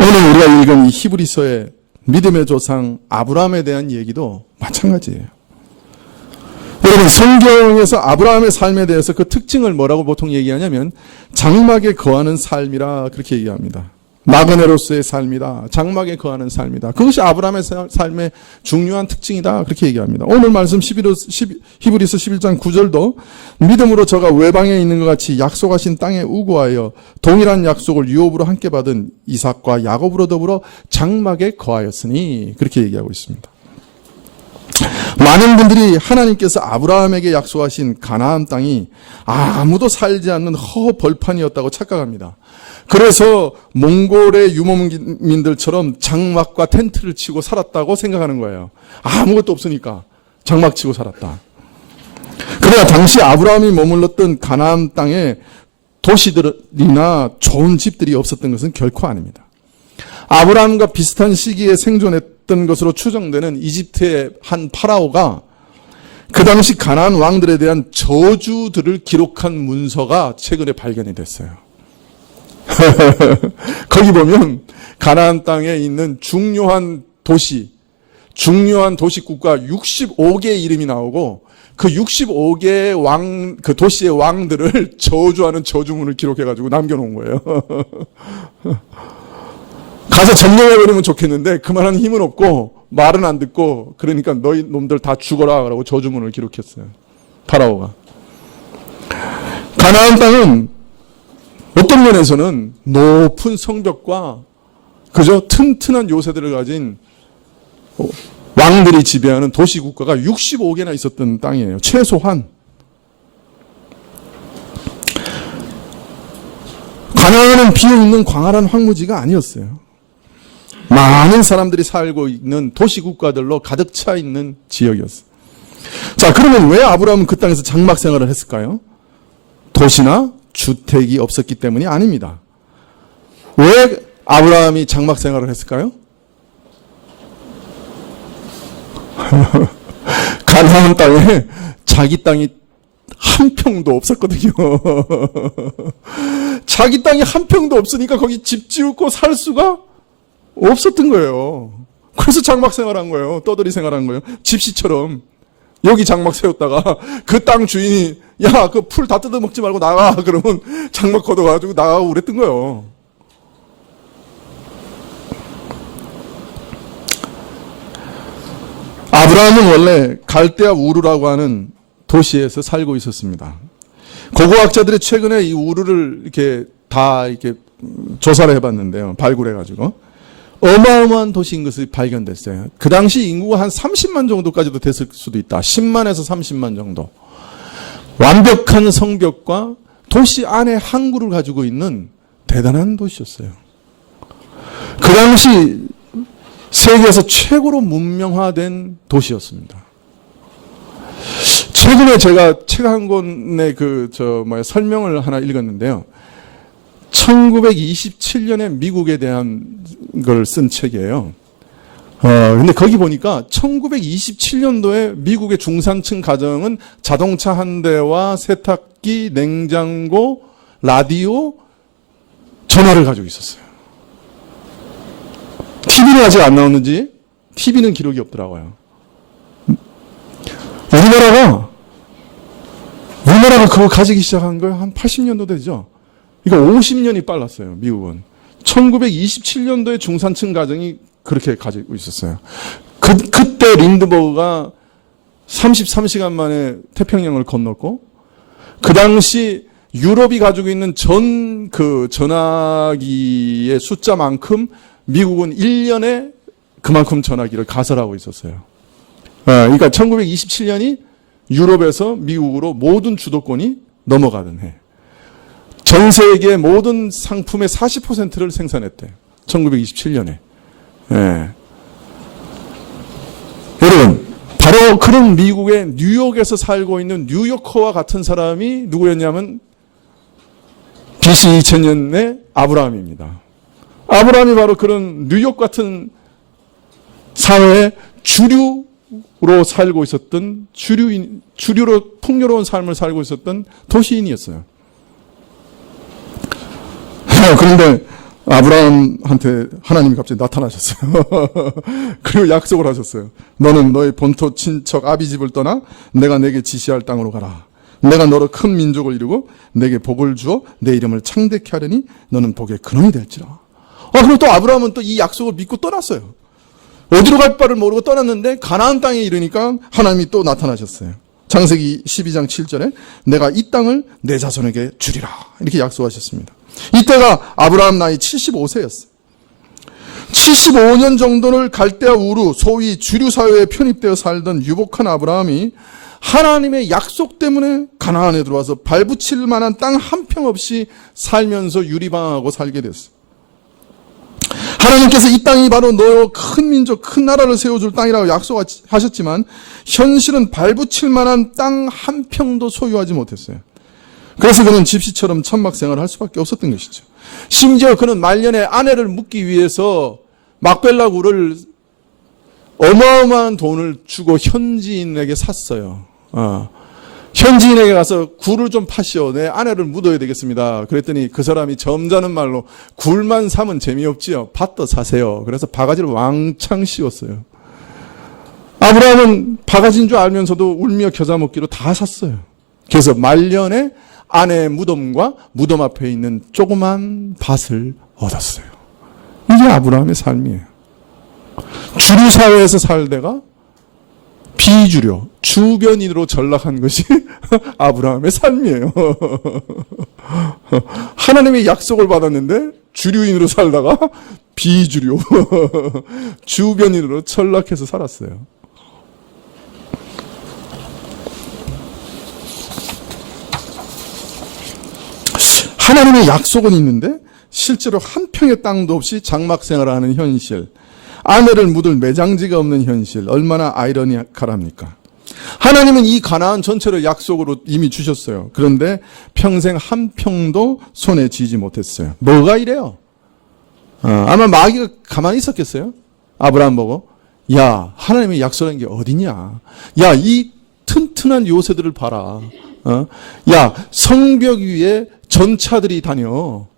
오늘 우리가 읽은 이 히브리서의 믿음의 조상 아브라함에 대한 얘기도 마찬가지예요. 여러분, 성경에서 아브라함의 삶에 대해서 그 특징을 뭐라고 보통 얘기하냐면 장막에 거하는 삶이라 그렇게 얘기합니다. 나그네로서의 삶이다. 장막에 거하는 삶이다. 그것이 아브라함의 삶의 중요한 특징이다. 그렇게 얘기합니다. 오늘 말씀 히브리서 11장 9절도 믿음으로 저가 외방에 있는 것 같이 약속하신 땅에 우고하여 동일한 약속을 유업으로 함께 받은 이삭과 야곱으로 더불어 장막에 거하였으니 그렇게 얘기하고 있습니다. 많은 분들이 하나님께서 아브라함에게 약속하신 가나안 땅이 아무도 살지 않는 허벌판이었다고 착각합니다. 그래서 몽골의 유목민들처럼 장막과 텐트를 치고 살았다고 생각하는 거예요. 아무것도 없으니까 장막 치고 살았다. 그러나 당시 아브라함이 머물렀던 가나안 땅에 도시들이나 좋은 집들이 없었던 것은 결코 아닙니다. 아브라함과 비슷한 시기에 생존했던 것으로 추정되는 이집트의 한 파라오가 그 당시 가나안 왕들에 대한 저주들을 기록한 문서가 최근에 발견이 됐어요. 거기 보면 가나안 땅에 있는 중요한 도시국가 65개의 이름이 나오고 그 65개의 그 도시의 왕들을 저주하는 저주문을 기록해가지고 남겨놓은 거예요. 가서 점령해버리면 좋겠는데 그만한 힘은 없고 말은 안 듣고 그러니까 너희 놈들 다 죽어라 라고 저주문을 기록했어요. 파라오가. 가나안 땅은 어떤 면에서는 높은 성벽과 그저 튼튼한 요새들을 가진 왕들이 지배하는 도시국가가 65개나 있었던 땅이에요. 최소한. 가나안은 비어있는 광활한 황무지가 아니었어요. 많은 사람들이 살고 있는 도시국가들로 가득 차 있는 지역이었어요. 자, 그러면 왜 아브라함은 그 땅에서 장막 생활을 했을까요? 도시나 주택이 없었기 때문이 아닙니다. 왜 아브라함이 장막 생활을 했을까요? 가나안 땅에 자기 땅이 한 평도 없었거든요. 자기 땅이 한 평도 없으니까 거기 집 지우고 살 수가 없었던 거예요. 그래서 장막 생활한 거예요. 떠돌이 생활한 거예요. 집시처럼. 여기 장막 세웠다가 그 땅 주인이 야, 그 풀 다 뜯어먹지 말고 나가. 그러면 장막 걷어가지고 나가고 그랬던 거예요. 아브라함은 원래 갈대아 우르라고 하는 도시에서 살고 있었습니다. 고고학자들이 최근에 이 우르를 이렇게 다 이렇게 조사를 해봤는데요. 발굴해가지고 어마어마한 도시인 것이 발견됐어요. 그 당시 인구가 한 30만 정도까지도 됐을 수도 있다. 10만에서 30만 정도. 완벽한 성벽과 도시 안에 항구를 가지고 있는 대단한 도시였어요. 그 당시 세계에서 최고로 문명화된 도시였습니다. 최근에 제가 책 한 권의 설명을 하나 읽었는데요. 1927년에 미국에 대한 걸 쓴 책이에요. 근데 거기 보니까 1927년도에 미국의 중산층 가정은 자동차 한 대와 세탁기, 냉장고, 라디오, 전화를 가지고 있었어요. TV는 아직 안 나오는지 TV는 기록이 없더라고요. 우리나라가 그거 가지기 시작한 거예요. 한 80년도 되죠. 그러니까 50년이 빨랐어요. 미국은. 1927년도에 중산층 가정이 그렇게 가지고 있었어요. 그때 린드버그가 33시간 만에 태평양을 건넜고, 그 당시 유럽이 가지고 있는 전화기의 숫자만큼 미국은 1년에 그만큼 전화기를 가설하고 있었어요. 그러니까 1927년이 유럽에서 미국으로 모든 주도권이 넘어가던 해. 전 세계 모든 상품의 40%를 생산했대요. 1927년에. 예. 여러분, 바로 그런 미국의 뉴욕에서 살고 있는 뉴요커와 같은 사람이 누구였냐면 BC 2000년의 아브라함입니다. 아브라함이 바로 그런 뉴욕 같은 사회의 주류로 살고 있었던 주류로 풍요로운 삶을 살고 있었던 도시인이었어요. 그런데 아브라함한테 하나님이 갑자기 나타나셨어요. 그리고 약속을 하셨어요. 너는 너의 본토 친척 아비집을 떠나 내가 내게 지시할 땅으로 가라. 내가 너로 큰 민족을 이루고 내게 복을 주어 내 이름을 창대케 하려니 너는 복의 근원이 될지라. 그리고 또 아브라함은 또 이 약속을 믿고 떠났어요. 어디로 갈 바를 모르고 떠났는데 가나안 땅에 이르니까 하나님이 또 나타나셨어요. 창세기 12장 7절에 내가 이 땅을 내 자손에게 주리라 이렇게 약속하셨습니다. 이때가 아브라함 나이 75세였어요. 75년 정도를 갈대아 우루 소위 주류 사회에 편입되어 살던 유복한 아브라함이 하나님의 약속 때문에 가나안에 들어와서 발붙일 만한 땅 한 평 없이 살면서 유리방황하고 살게 됐어요. 하나님께서 이 땅이 바로 너 큰 민족, 큰 나라를 세워줄 땅이라고 약속하셨지만 현실은 발붙일 만한 땅 한 평도 소유하지 못했어요. 그래서 그는 집시처럼 천막생활을 할 수밖에 없었던 것이죠. 심지어 그는 말년에 아내를 묻기 위해서 막벨라 굴을 어마어마한 돈을 주고 현지인에게 샀어요. 현지인에게 가서 굴을 좀 파시오. 내 아내를 묻어야 되겠습니다. 그랬더니 그 사람이 점잖은 말로 굴만 사면 재미없지요. 밭도 사세요. 그래서 바가지를 왕창 씌웠어요. 아브라함은 바가지인 줄 알면서도 울며 겨자 먹기로 다 샀어요. 그래서 말년에 아내의 무덤과 무덤 앞에 있는 조그만 밭을 얻었어요. 이게 아브라함의 삶이에요. 주류 사회에서 살다가 비주류, 주변인으로 전락한 것이 아브라함의 삶이에요. 하나님의 약속을 받았는데 주류인으로 살다가 비주류, 주변인으로 전락해서 살았어요. 하나님의 약속은 있는데 실제로 한 평의 땅도 없이 장막 생활하는 현실, 아내를 묻을 매장지가 없는 현실, 얼마나 아이러니컬합니까? 하나님은 이 가나안 전체를 약속으로 이미 주셨어요. 그런데 평생 한 평도 손에 쥐지 못했어요. 뭐가 이래요? 아마 마귀가 가만히 있었겠어요? 아브라함 보고, 야, 하나님의 약속한 게 어디냐? 야, 이 튼튼한 요새들을 봐라. 야, 성벽 위에 전차들이 다녀.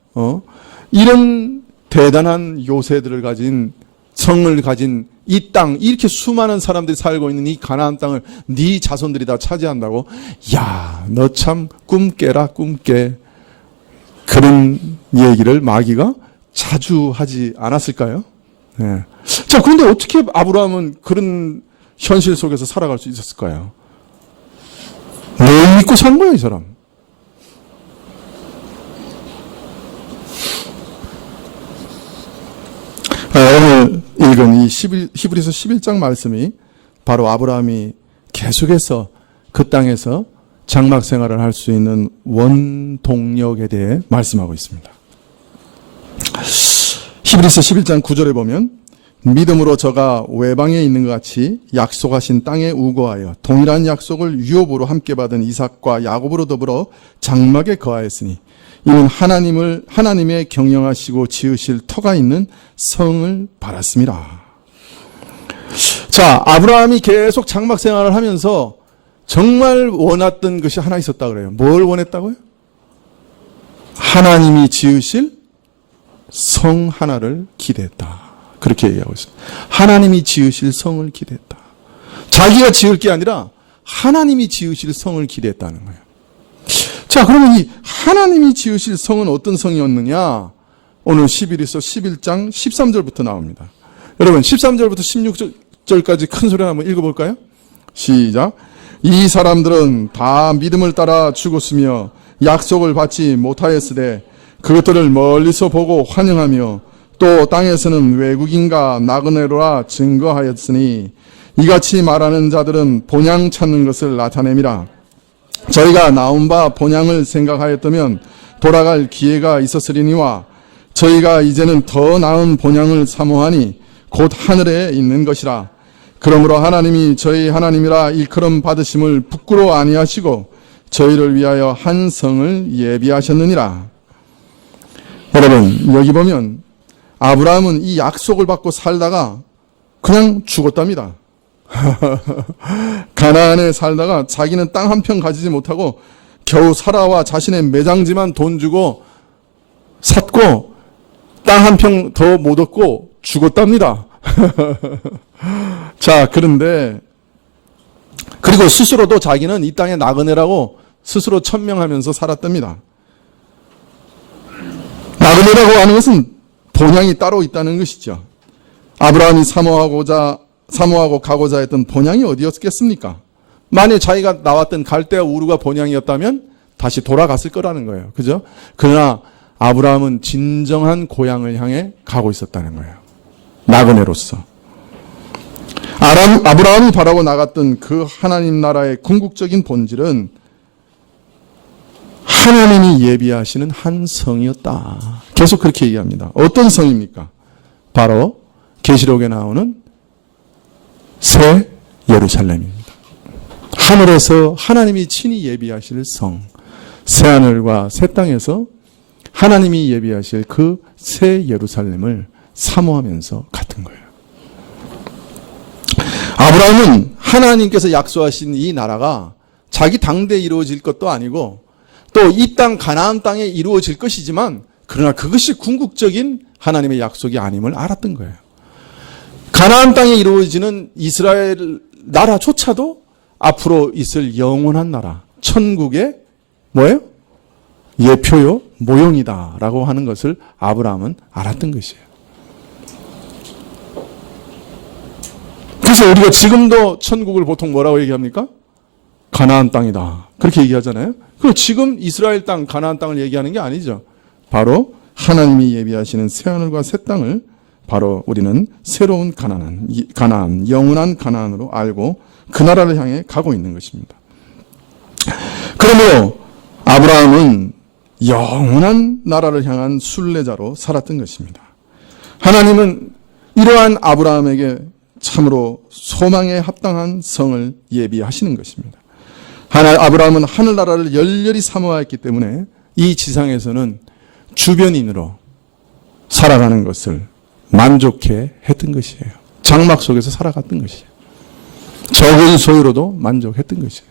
이런 대단한 요새들을 가진, 성을 가진 이 땅, 이렇게 수많은 사람들이 살고 있는 이 가나안 땅을 네 자손들이 다 차지한다고? 야, 너 참 꿈 깨라, 꿈 깨. 그런 얘기를 마귀가 자주 하지 않았을까요? 네. 자, 그런데 어떻게 아브라함은 그런 현실 속에서 살아갈 수 있었을까요? 뭘 믿고 산 거야, 이 사람? 오늘 읽은 이 히브리서 11장 말씀이 바로 아브라함이 계속해서 그 땅에서 장막 생활을 할 수 있는 원동력에 대해 말씀하고 있습니다. 히브리서 11장 9절에 보면 믿음으로 저가 외방에 있는 것 같이 약속하신 땅에 우거하여 동일한 약속을 유업으로 함께 받은 이삭과 야곱으로 더불어 장막에 거하였으니 이는 하나님의 경영하시고 지으실 터가 있는 성을 바랐습니다. 자, 아브라함이 계속 장막 생활을 하면서 정말 원했던 것이 하나 있었다 그래요. 뭘 원했다고요? 하나님이 지으실 성 하나를 기대했다. 그렇게 얘기하고 있습니다. 하나님이 지으실 성을 기대했다. 자기가 지을 게 아니라 하나님이 지으실 성을 기대했다는 거예요. 자, 그러면 이 하나님이 지으실 성은 어떤 성이었느냐? 오늘 11에서 11장 13절부터 나옵니다. 여러분 13절부터 16절까지 큰 소리로 한번 읽어볼까요? 시작. 이 사람들은 다 믿음을 따라 죽었으며 약속을 받지 못하였으되 그것들을 멀리서 보고 환영하며 또 땅에서는 외국인과 나그네로라 증거하였으니 이같이 말하는 자들은 본향 찾는 것을 나타냄이라. 저희가 나온 바 본향을 생각하였다면 돌아갈 기회가 있었으리니와 저희가 이제는 더 나은 본향을 사모하니 곧 하늘에 있는 것이라. 그러므로 하나님이 저희 하나님이라 일컬음 받으심을 부끄러워 아니하시고 저희를 위하여 한 성을 예비하셨느니라. 여러분 여기 보면 아브라함은 이 약속을 받고 살다가 그냥 죽었답니다. 가나안에 살다가 자기는 땅 한 평 가지지 못하고 겨우 사라와 자신의 매장지만 돈 주고 샀고 땅 한 평 더 못 얻고 죽었답니다. 자, 그런데 그리고 스스로도 자기는 이 땅의 나그네라고 스스로 천명하면서 살았답니다. 나그네라고 하는 것은 본향이 따로 있다는 것이죠. 아브라함이 사모하고 가고자 했던 본향이 어디였겠습니까? 만약 자기가 나왔던 갈대아 우르가 본향이었다면 다시 돌아갔을 거라는 거예요. 그죠? 그러나 아브라함은 진정한 고향을 향해 가고 있었다는 거예요. 나그네로서. 아브라함이 바라고 나갔던 그 하나님 나라의 궁극적인 본질은 하나님이 예비하시는 한 성이었다. 계속 그렇게 얘기합니다. 어떤 성입니까? 바로 계시록에 나오는 새 예루살렘입니다. 하늘에서 하나님이 친히 예비하실 성, 새하늘과 새 땅에서 하나님이 예비하실 그 새 예루살렘을 사모하면서 갔던 거예요. 아브라함은 하나님께서 약속하신 이 나라가 자기 당대에 이루어질 것도 아니고 또 이 땅 가나안 땅에 이루어질 것이지만 그러나 그것이 궁극적인 하나님의 약속이 아님을 알았던 거예요. 가나안 땅에 이루어지는 이스라엘 나라조차도 앞으로 있을 영원한 나라, 천국의 뭐예요? 예표요, 모형이다라고 하는 것을 아브라함은 알았던 것이에요. 그래서 우리가 지금도 천국을 보통 뭐라고 얘기합니까? 가나안 땅이다. 그렇게 얘기하잖아요. 그럼 지금 이스라엘 땅, 가나안 땅을 얘기하는 게 아니죠. 바로 하나님이 예비하시는 새하늘과 새 땅을 바로 우리는 새로운 가나안, 영원한 가나안으로 알고 그 나라를 향해 가고 있는 것입니다. 그러므로 아브라함은 영원한 나라를 향한 순례자로 살았던 것입니다. 하나님은 이러한 아브라함에게 참으로 소망에 합당한 성을 예비하시는 것입니다. 아브라함은 하늘나라를 열렬히 사모하였기 때문에 이 지상에서는 주변인으로 살아가는 것을 만족해 했던 것이에요. 장막 속에서 살아갔던 것이에요. 적은 소유로도 만족했던 것이에요.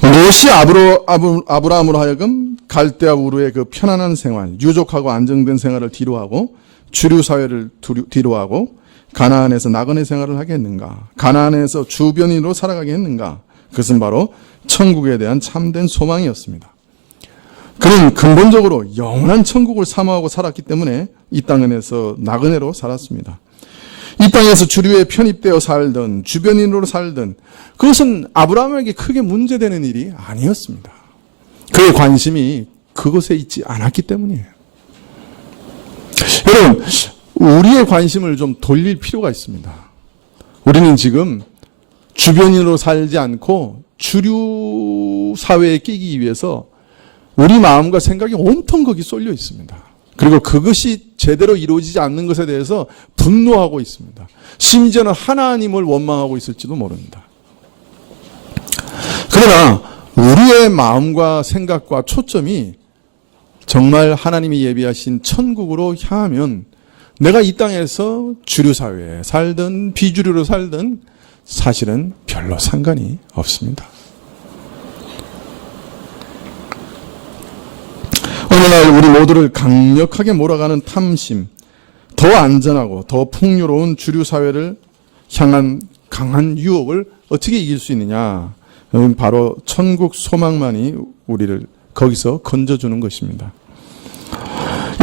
무엇이 아브라함으로 하여금 갈대아 우르의 그 편안한 생활, 유족하고 안정된 생활을 뒤로하고 주류 사회를 뒤로하고 가나안에서 나그네 생활을 하게 했는가? 가나안에서 주변인으로 살아가게 했는가? 그것은 바로 천국에 대한 참된 소망이었습니다. 그는 근본적으로 영원한 천국을 사모하고 살았기 때문에 이 땅에서 나그네로 살았습니다. 이 땅에서 주류에 편입되어 살든 주변인으로 살든 그것은 아브라함에게 크게 문제되는 일이 아니었습니다. 그의 관심이 그것에 있지 않았기 때문이에요. 여러분, 우리의 관심을 좀 돌릴 필요가 있습니다. 우리는 지금 주변인으로 살지 않고 주류 사회에 끼기 위해서 우리 마음과 생각이 온통 거기 쏠려 있습니다. 그리고 그것이 제대로 이루어지지 않는 것에 대해서 분노하고 있습니다. 심지어는 하나님을 원망하고 있을지도 모릅니다. 그러나 우리의 마음과 생각과 초점이 정말 하나님이 예비하신 천국으로 향하면 내가 이 땅에서 주류사회에 살든 비주류로 살든 사실은 별로 상관이 없습니다. 오늘날 우리 모두를 강력하게 몰아가는 탐심, 더 안전하고 더 풍요로운 주류사회를 향한 강한 유혹을 어떻게 이길 수 있느냐? 바로 천국 소망만이 우리를 거기서 건져주는 것입니다.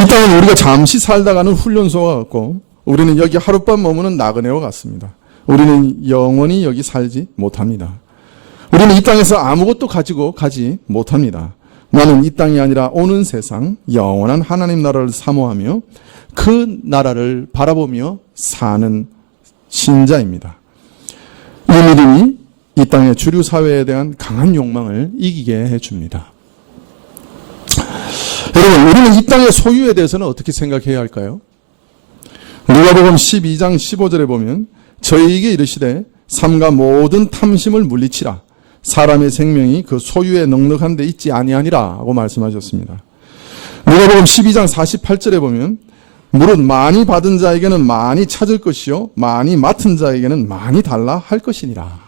이 땅은 우리가 잠시 살다가는 훈련소와 같고 우리는 여기 하룻밤 머무는 나그네와 같습니다. 우리는 영원히 여기 살지 못합니다. 우리는 이 땅에서 아무것도 가지고 가지 못합니다. 나는 이 땅이 아니라 오는 세상 영원한 하나님 나라를 사모하며 그 나라를 바라보며 사는 신자입니다. 이 믿음이 이 땅의 주류 사회에 대한 강한 욕망을 이기게 해줍니다. 여러분, 우리는 이 땅의 소유에 대해서는 어떻게 생각해야 할까요? 누가복음 12장 15절에 보면 저희에게 이르시되 삼가 모든 탐심을 물리치라. 사람의 생명이 그 소유에 넉넉한 데 있지 아니하니라 하고 말씀하셨습니다. 누가복음 12장 48절에 보면 무릇 많이 받은 자에게는 많이 찾을 것이요 많이 맡은 자에게는 많이 달라 할 것이니라.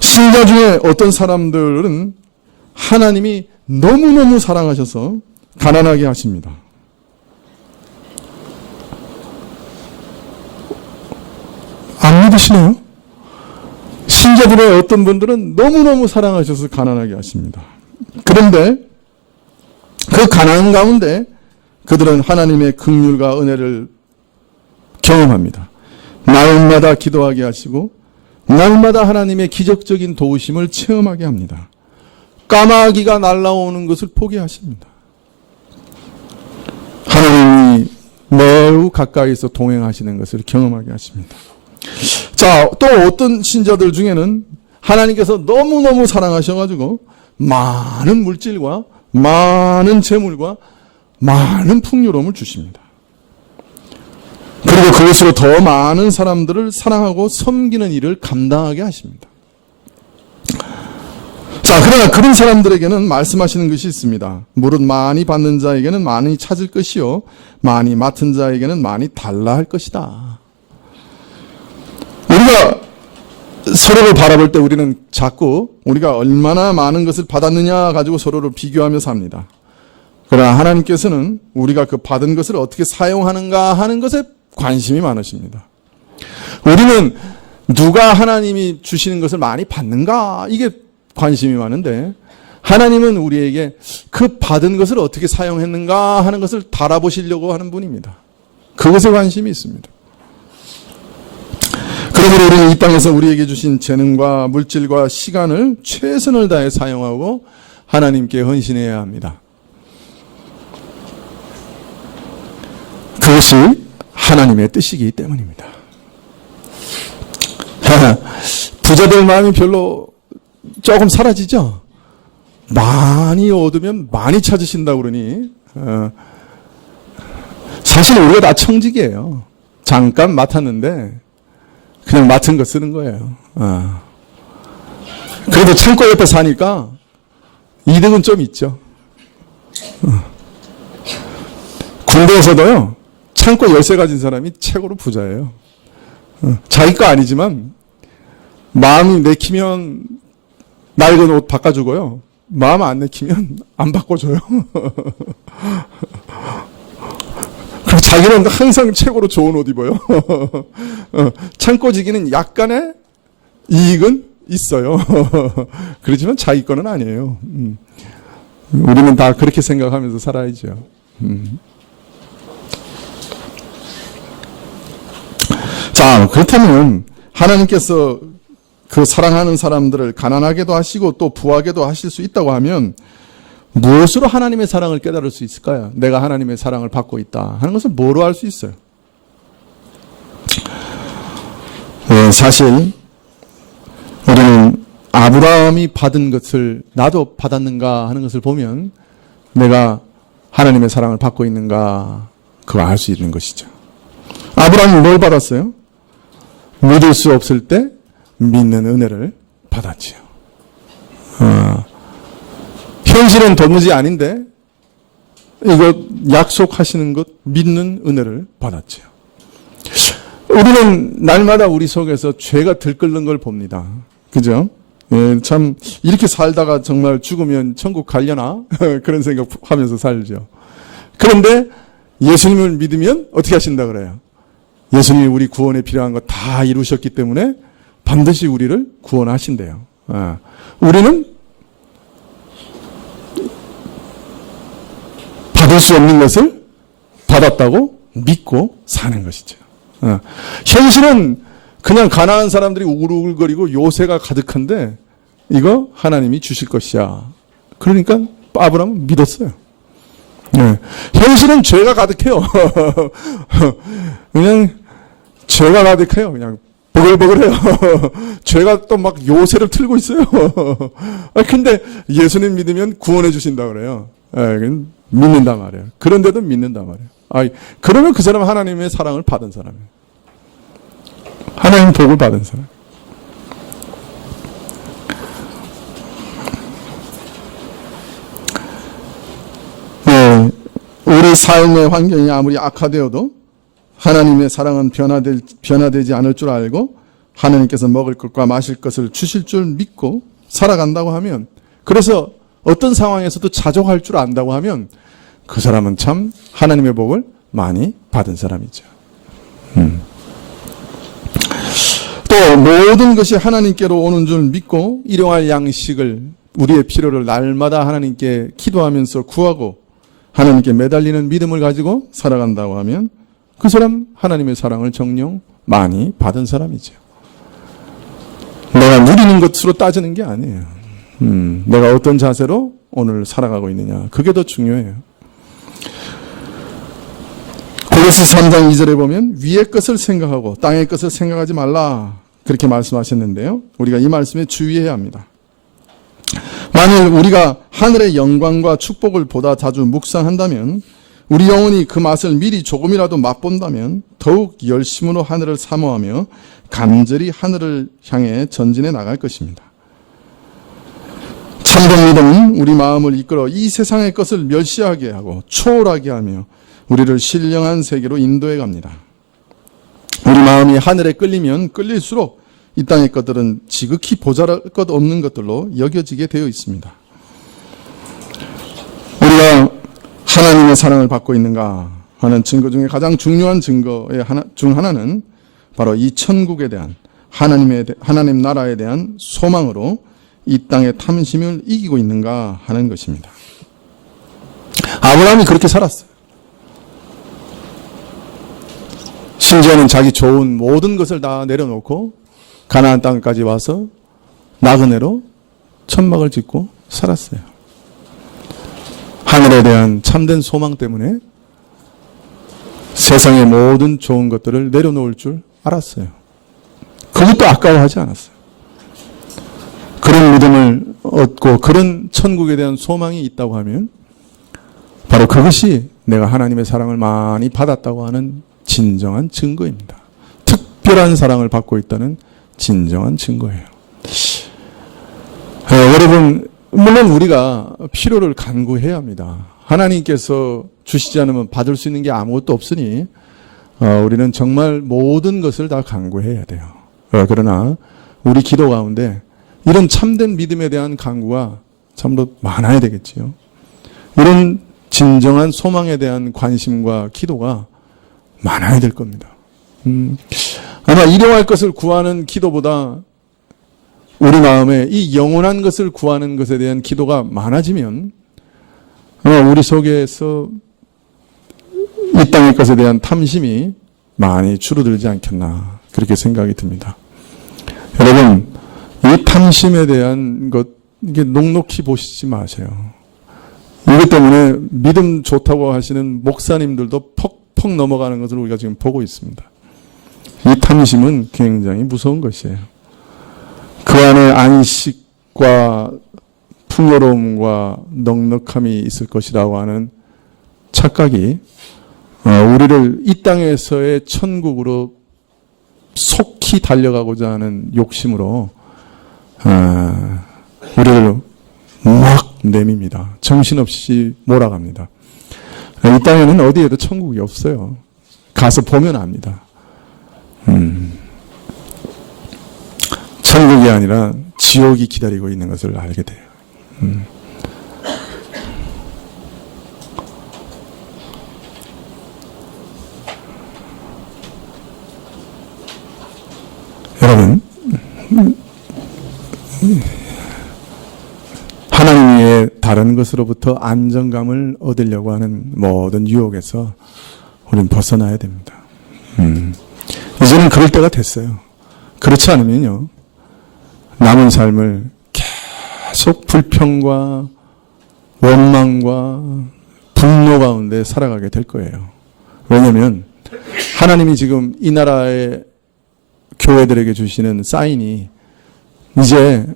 신자 중에 어떤 사람들은 하나님이 너무너무 사랑하셔서 가난하게 하십니다. 안 믿으시나요? 신자들의 어떤 분들은 너무너무 사랑하셔서 가난하게 하십니다. 그런데 그 가난 가운데 그들은 하나님의 긍휼과 은혜를 경험합니다. 날마다 기도하게 하시고 날마다 하나님의 기적적인 도우심을 체험하게 합니다. 까마귀가 날아오는 것을 포기하십니다. 하나님이 매우 가까이서 동행하시는 것을 경험하게 하십니다. 자, 또 어떤 신자들 중에는 하나님께서 너무너무 사랑하셔가지고 많은 물질과 많은 재물과 많은 풍요로움을 주십니다. 그리고 그것으로 더 많은 사람들을 사랑하고 섬기는 일을 감당하게 하십니다. 자, 그러나 그런 사람들에게는 말씀하시는 것이 있습니다. 무릇 많이 받는 자에게는 많이 찾을 것이요 많이 맡은 자에게는 많이 달라 할 것이다. 우리가 서로를 바라볼 때 우리는 자꾸 우리가 얼마나 많은 것을 받았느냐 가지고 서로를 비교하며 삽니다. 그러나 하나님께서는 우리가 그 받은 것을 어떻게 사용하는가 하는 것에 관심이 많으십니다. 우리는 누가 하나님이 주시는 것을 많이 받는가 이게 관심이 많은데 하나님은 우리에게 그 받은 것을 어떻게 사용했는가 하는 것을 달아보시려고 하는 분입니다. 그것에 관심이 있습니다. 그러므로 우리는 이 땅에서 우리에게 주신 재능과 물질과 시간을 최선을 다해 사용하고 하나님께 헌신해야 합니다. 그것이 하나님의 뜻이기 때문입니다. 부자들 마음이 별로 조금 사라지죠? 많이 얻으면 많이 찾으신다고 그러니 사실 우리가 다 청직이에요. 잠깐 맡았는데 그냥 맡은 거 쓰는 거예요. 그래도 창고 옆에 사니까 이득은 좀 있죠. 군대에서도요, 창고 열쇠 가진 사람이 최고로 부자예요. 자기 거 아니지만 마음이 내키면 낡은 옷 바꿔주고요. 마음 안 내키면 안 바꿔줘요. 그리고 자기는 항상 최고로 좋은 옷 입어요. 창고지기는 약간의 이익은 있어요. 그렇지만 자기 거는 아니에요. 우리는 다 그렇게 생각하면서 살아야죠. 자, 그렇다면 하나님께서 그 사랑하는 사람들을 가난하게도 하시고 또 부하게도 하실 수 있다고 하면 무엇으로 하나님의 사랑을 깨달을 수 있을까요? 내가 하나님의 사랑을 받고 있다 하는 것을 뭐로 알 수 있어요? 사실 우리는 아브라함이 받은 것을 나도 받았는가 하는 것을 보면 내가 하나님의 사랑을 받고 있는가 그걸 알 수 있는 것이죠. 아브라함이 뭘 받았어요? 믿을 수 없을 때 믿는 은혜를 받았지요. 현실은 도무지 아닌데 이거 약속하시는 것 믿는 은혜를 받았지요. 우리는 날마다 우리 속에서 죄가 들끓는 걸 봅니다. 그죠? 예, 참 이렇게 살다가 정말 죽으면 천국 가려나? 그런 생각하면서 살죠. 그런데 예수님을 믿으면 어떻게 하신다 그래요? 예수님이 우리 구원에 필요한 거 다 이루셨기 때문에 반드시 우리를 구원하신대요. 우리는 받을 수 없는 것을 받았다고 믿고 사는 것이죠. 현실은 그냥 가난한 사람들이 우글우글거리고 요새가 가득한데 이거 하나님이 주실 것이야. 그러니까 아브라함은 믿었어요. 현실은 죄가 가득해요. 그냥 죄가 가득해요. 그냥 버글버글해요. 죄가 또 막 요새를 틀고 있어요. 근데 예수님 믿으면 구원해 주신다 그래요. 믿는단 말이에요. 그런데도 믿는단 말이에요. 그러면 그 사람은 하나님의 사랑을 받은 사람이에요. 하나님 복을 받은 사람. 우리 삶의 환경이 아무리 악화되어도 하나님의 사랑은 변화되지 않을 줄 알고 하나님께서 먹을 것과 마실 것을 주실 줄 믿고 살아간다고 하면, 그래서 어떤 상황에서도 자족할 줄 안다고 하면 그 사람은 참 하나님의 복을 많이 받은 사람이죠. 또 모든 것이 하나님께로 오는 줄 믿고 일용할 양식을, 우리의 필요를 날마다 하나님께 기도하면서 구하고 하나님께 매달리는 믿음을 가지고 살아간다고 하면 그 사람 하나님의 사랑을 정녕 많이 받은 사람이죠. 내가 누리는 것으로 따지는 게 아니에요. 내가 어떤 자세로 오늘 살아가고 있느냐, 그게 더 중요해요. 골로새 3장 2절에 보면 위의 것을 생각하고 땅의 것을 생각하지 말라 그렇게 말씀하셨는데요. 우리가 이 말씀에 주의해야 합니다. 만일 우리가 하늘의 영광과 축복을 보다 자주 묵상한다면, 우리 영혼이 그 맛을 미리 조금이라도 맛본다면 더욱 열심으로 하늘을 사모하며 간절히 하늘을 향해 전진해 나갈 것입니다. 참된 믿음은 우리 마음을 이끌어 이 세상의 것을 멸시하게 하고 초월하게 하며 우리를 신령한 세계로 인도해 갑니다. 우리 마음이 하늘에 끌리면 끌릴수록 이 땅의 것들은 지극히 보잘것 없는 것들로 여겨지게 되어 있습니다. 우리가 하나님의 사랑을 받고 있는가 하는 증거 중에 가장 중요한 증거의 중 하나는 바로 이 천국에 대한 하나님 나라에 대한 소망으로 이 땅의 탐심을 이기고 있는가 하는 것입니다. 아브라함이 그렇게 살았어요. 심지어는 자기 좋은 모든 것을 다 내려놓고 가나안 땅까지 와서 나그네로 천막을 짓고 살았어요. 하늘에 대한 참된 소망 때문에 세상의 모든 좋은 것들을 내려놓을 줄 알았어요. 그것도 아까워하지 않았어요. 그런 믿음을 얻고 그런 천국에 대한 소망이 있다고 하면 바로 그것이 내가 하나님의 사랑을 많이 받았다고 하는 진정한 증거입니다. 특별한 사랑을 받고 있다는 진정한 증거예요. 여러분, 물론 우리가 필요를 간구해야 합니다. 하나님께서 주시지 않으면 받을 수 있는 게 아무것도 없으니 우리는 정말 모든 것을 다 간구해야 돼요. 그러나 우리 기도 가운데 이런 참된 믿음에 대한 간구가 참으로 많아야 되겠지요. 이런 진정한 소망에 대한 관심과 기도가 많아야 될 겁니다. 아마 일용할 것을 구하는 기도보다 우리 마음에 이 영원한 것을 구하는 것에 대한 기도가 많아지면 우리 속에서 이 땅의 것에 대한 탐심이 많이 줄어들지 않겠나 그렇게 생각이 듭니다. 여러분, 이 탐심에 대한 것 이게 녹록히 보시지 마세요. 이것 때문에 믿음 좋다고 하시는 목사님들도 퍽퍽 넘어가는 것을 우리가 지금 보고 있습니다. 이 탐심은 굉장히 무서운 것이에요. 그 안에 안식과 풍요로움과 넉넉함이 있을 것이라고 하는 착각이 우리를 이 땅에서의 천국으로 속히 달려가고자 하는 욕심으로 우리를 막 내밉니다. 정신없이 몰아갑니다. 이 땅에는 어디에도 천국이 없어요. 가서 보면 압니다. 천국이 아니라 지옥이 기다리고 있는 것을 알게 돼요. 여러분, 하나님의 다른 것으로부터 안정감을 얻으려고 하는 모든 유혹에서 우리는 벗어나야 됩니다. 이제는 그럴 때가 됐어요. 그렇지 않으면요, 남은 삶을 계속 불평과 원망과 분노 가운데 살아가게 될 거예요. 왜냐하면 하나님이 지금 이 나라의 교회들에게 주시는 사인이 이제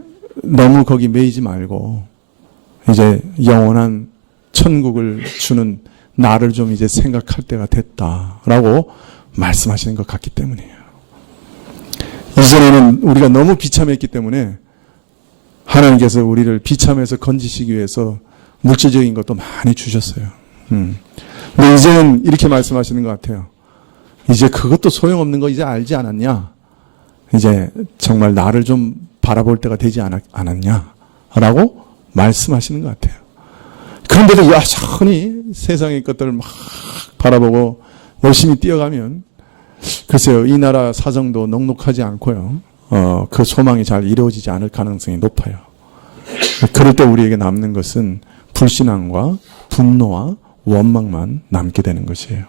너무 거기 매이지 말고 이제 영원한 천국을 주는 나를 좀 이제 생각할 때가 됐다라고 말씀하시는 것 같기 때문이에요. 이전에는 우리가 너무 비참했기 때문에 하나님께서 우리를 비참해서 건지시기 위해서 물질적인 것도 많이 주셨어요. 근데 이제는 이렇게 말씀하시는 것 같아요. 이제 그것도 소용없는 거 이제 알지 않았냐? 이제 정말 나를 좀 바라볼 때가 되지 않았냐? 라고 말씀하시는 것 같아요. 그런데도 여전히 세상의 것들을 막 바라보고 열심히 뛰어가면 글쎄요, 이 나라 사정도 넉넉하지 않고요. 그 소망이 잘 이루어지지 않을 가능성이 높아요. 그럴 때 우리에게 남는 것은 불신앙과 분노와 원망만 남게 되는 것이에요.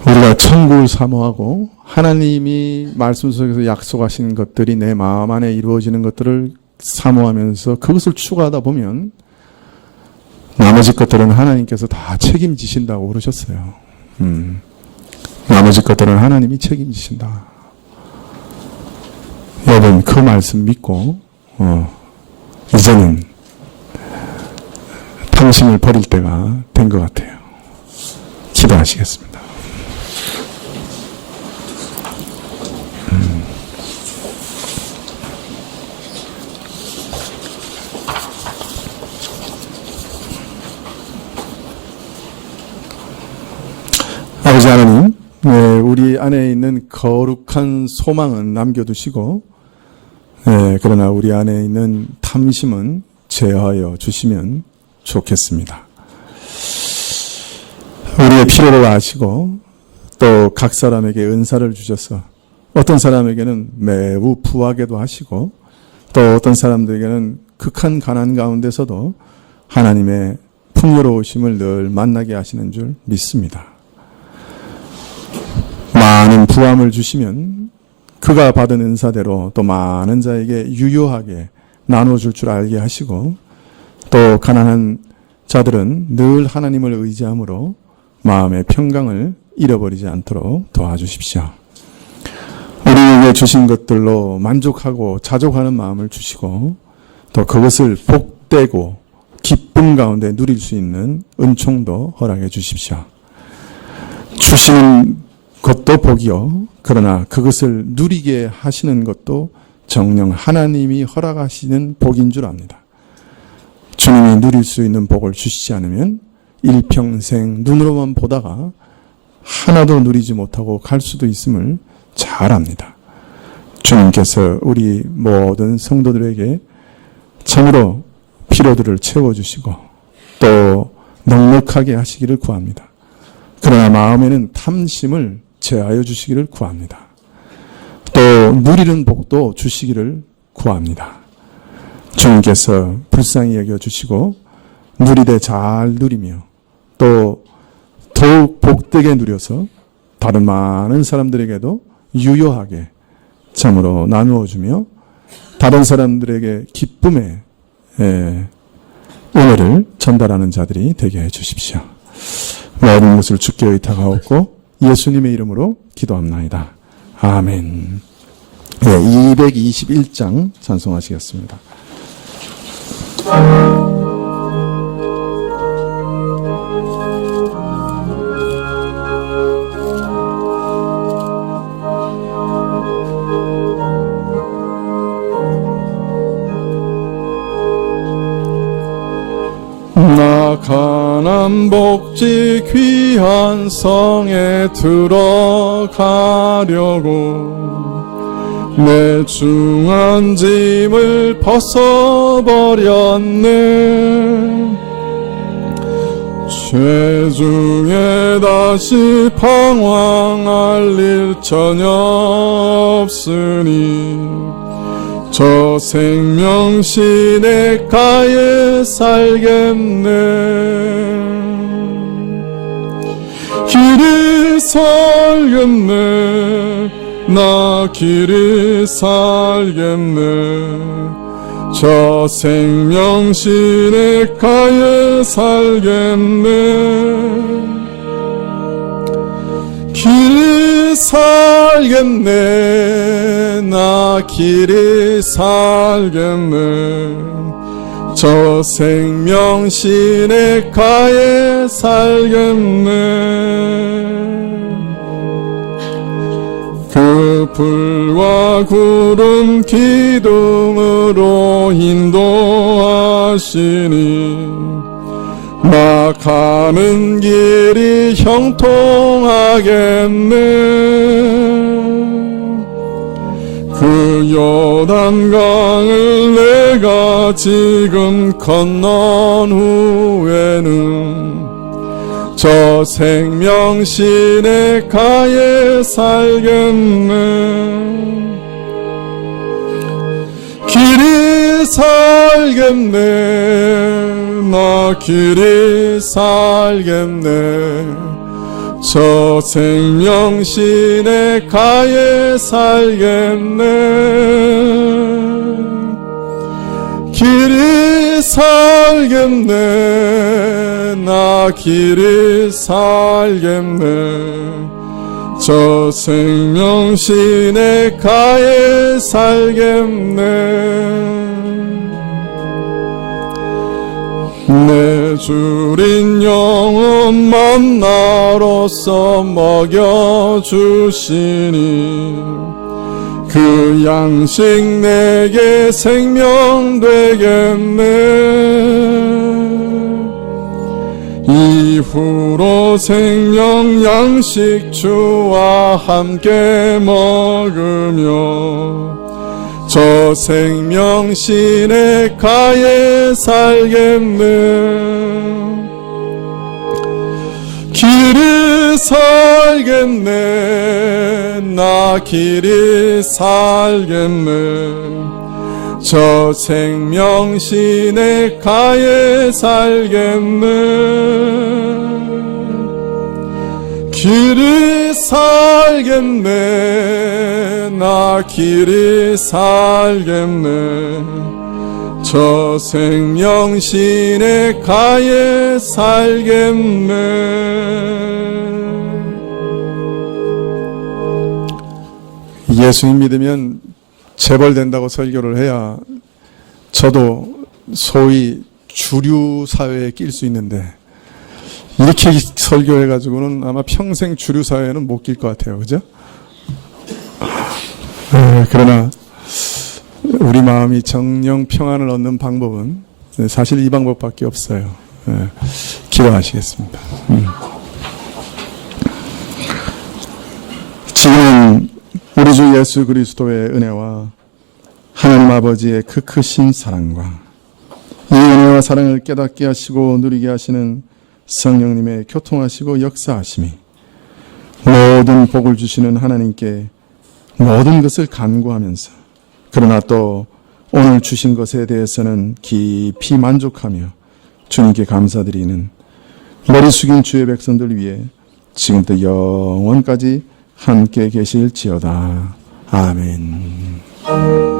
우리가 천국을 사모하고 하나님이 말씀 속에서 약속하신 것들이 내 마음 안에 이루어지는 것들을 사모하면서 그것을 추구하다 보면 나머지 것들은 하나님께서 다 책임지신다고 그러셨어요. 나머지 것들은 하나님이 책임지신다. 여러분, 그 말씀 믿고 이제는 탐심을 버릴 때가 된 것 같아요. 기도하시겠습니다. 아버지 하나님, 우리 안에 있는 거룩한 소망은 남겨두시고 그러나 우리 안에 있는 탐심은 제어하여 주시면 좋겠습니다. 우리의 필요를 아시고 또 각 사람에게 은사를 주셔서 어떤 사람에게는 매우 부하게도 하시고 또 어떤 사람들에게는 극한 가난 가운데서도 하나님의 풍요로우심을 늘 만나게 하시는 줄 믿습니다. 많은 부함을 주시면 그가 받은 은사대로 또 많은 자에게 유효하게 나눠줄 줄 알게 하시고 또 가난한 자들은 늘 하나님을 의지함으로 마음의 평강을 잃어버리지 않도록 도와주십시오. 우리에게 주신 것들로 만족하고 자족하는 마음을 주시고 또 그것을 복되고 기쁨 가운데 누릴 수 있는 은총도 허락해 주십시오. 주시는 것도 복이요. 그러나 그것을 누리게 하시는 것도 정녕 하나님이 허락하시는 복인 줄 압니다. 주님이 누릴 수 있는 복을 주시지 않으면 일평생 눈으로만 보다가 하나도 누리지 못하고 갈 수도 있음을 잘 압니다. 주님께서 우리 모든 성도들에게 참으로 필요들을 채워주시고 또 넉넉하게 하시기를 구합니다. 그러나 마음에는 탐심을 제하여 주시기를 구합니다. 또 또 누리는 복도 주시기를 구합니다. 주님께서 불쌍히 여겨주시고 누리되 잘 누리며 또 더욱 복되게 누려서 다른 많은 사람들에게도 유효하게 참으로 나누어주며 다른 사람들에게 기쁨의 은혜를 전달하는 자들이 되게 해주십시오. 모든 것을 주께 의탁하옵고 예수님의 이름으로 기도합나이다. 아멘. 221장 찬송하시겠습니다. 나 가난 복지 귀한 성에 들어가려고 내 중한 짐을 벗어버렸네. 죄중에 다시 방황할 일 전혀 없으니 저 생명 시냇가에 살겠네. 길이 살겠네. 나 길이 살겠네. 저 생명 시냇가에 살겠네. 길이 살겠네. 나 길이 살겠네. 저 생명 시냇가에 살겠네. 그 불과 구름 기둥으로 인도하시니 나 가는 길이 형통하겠네. 그 요단강을 내가 지금 건넌 후에는 저 생명 시냇가에 살겠네. 길이 살겠네. 나 길이 살겠네. 저 생명 시냇가에 살겠네. 길이 살겠네. 나 길이 살겠네. 저 생명 시냇가에 살겠네. 내 주린 영혼 만나로서 먹여주시니 그 양식 내게 생명 되겠네. 이후로 생명 양식 주와 함께 먹으며 저 생명 시냇가에 살겠네. 길이 살겠네. 나 길이 살겠네. 저 생명 시냇가에 살겠네. 길이 살겠네. 나 길이 살겠네. 저 생명 시냇가에 살겠네. 예수님 믿으면 재벌된다고 설교를 해야 저도 소위 주류 사회에 낄 수 있는데 이렇게 설교해가지고는 아마 평생 주류 사회에는 못 낄 것 같아요. 그죠? 그러나 우리 마음이 정령 평안을 얻는 방법은 사실 이 방법밖에 없어요. 기도하시겠습니다. 지금 우리 주 예수 그리스도의 은혜와 하나님 아버지의 그 크신 사랑과 이 은혜와 사랑을 깨닫게 하시고 누리게 하시는 성령님의 교통하시고 역사하심이 모든 복을 주시는 하나님께 모든 것을 간구하면서 그러나 또 오늘 주신 것에 대해서는 깊이 만족하며 주님께 감사드리는 머리 숙인 주의 백성들 위해 지금부터 영원까지 함께 계실지어다. 아멘.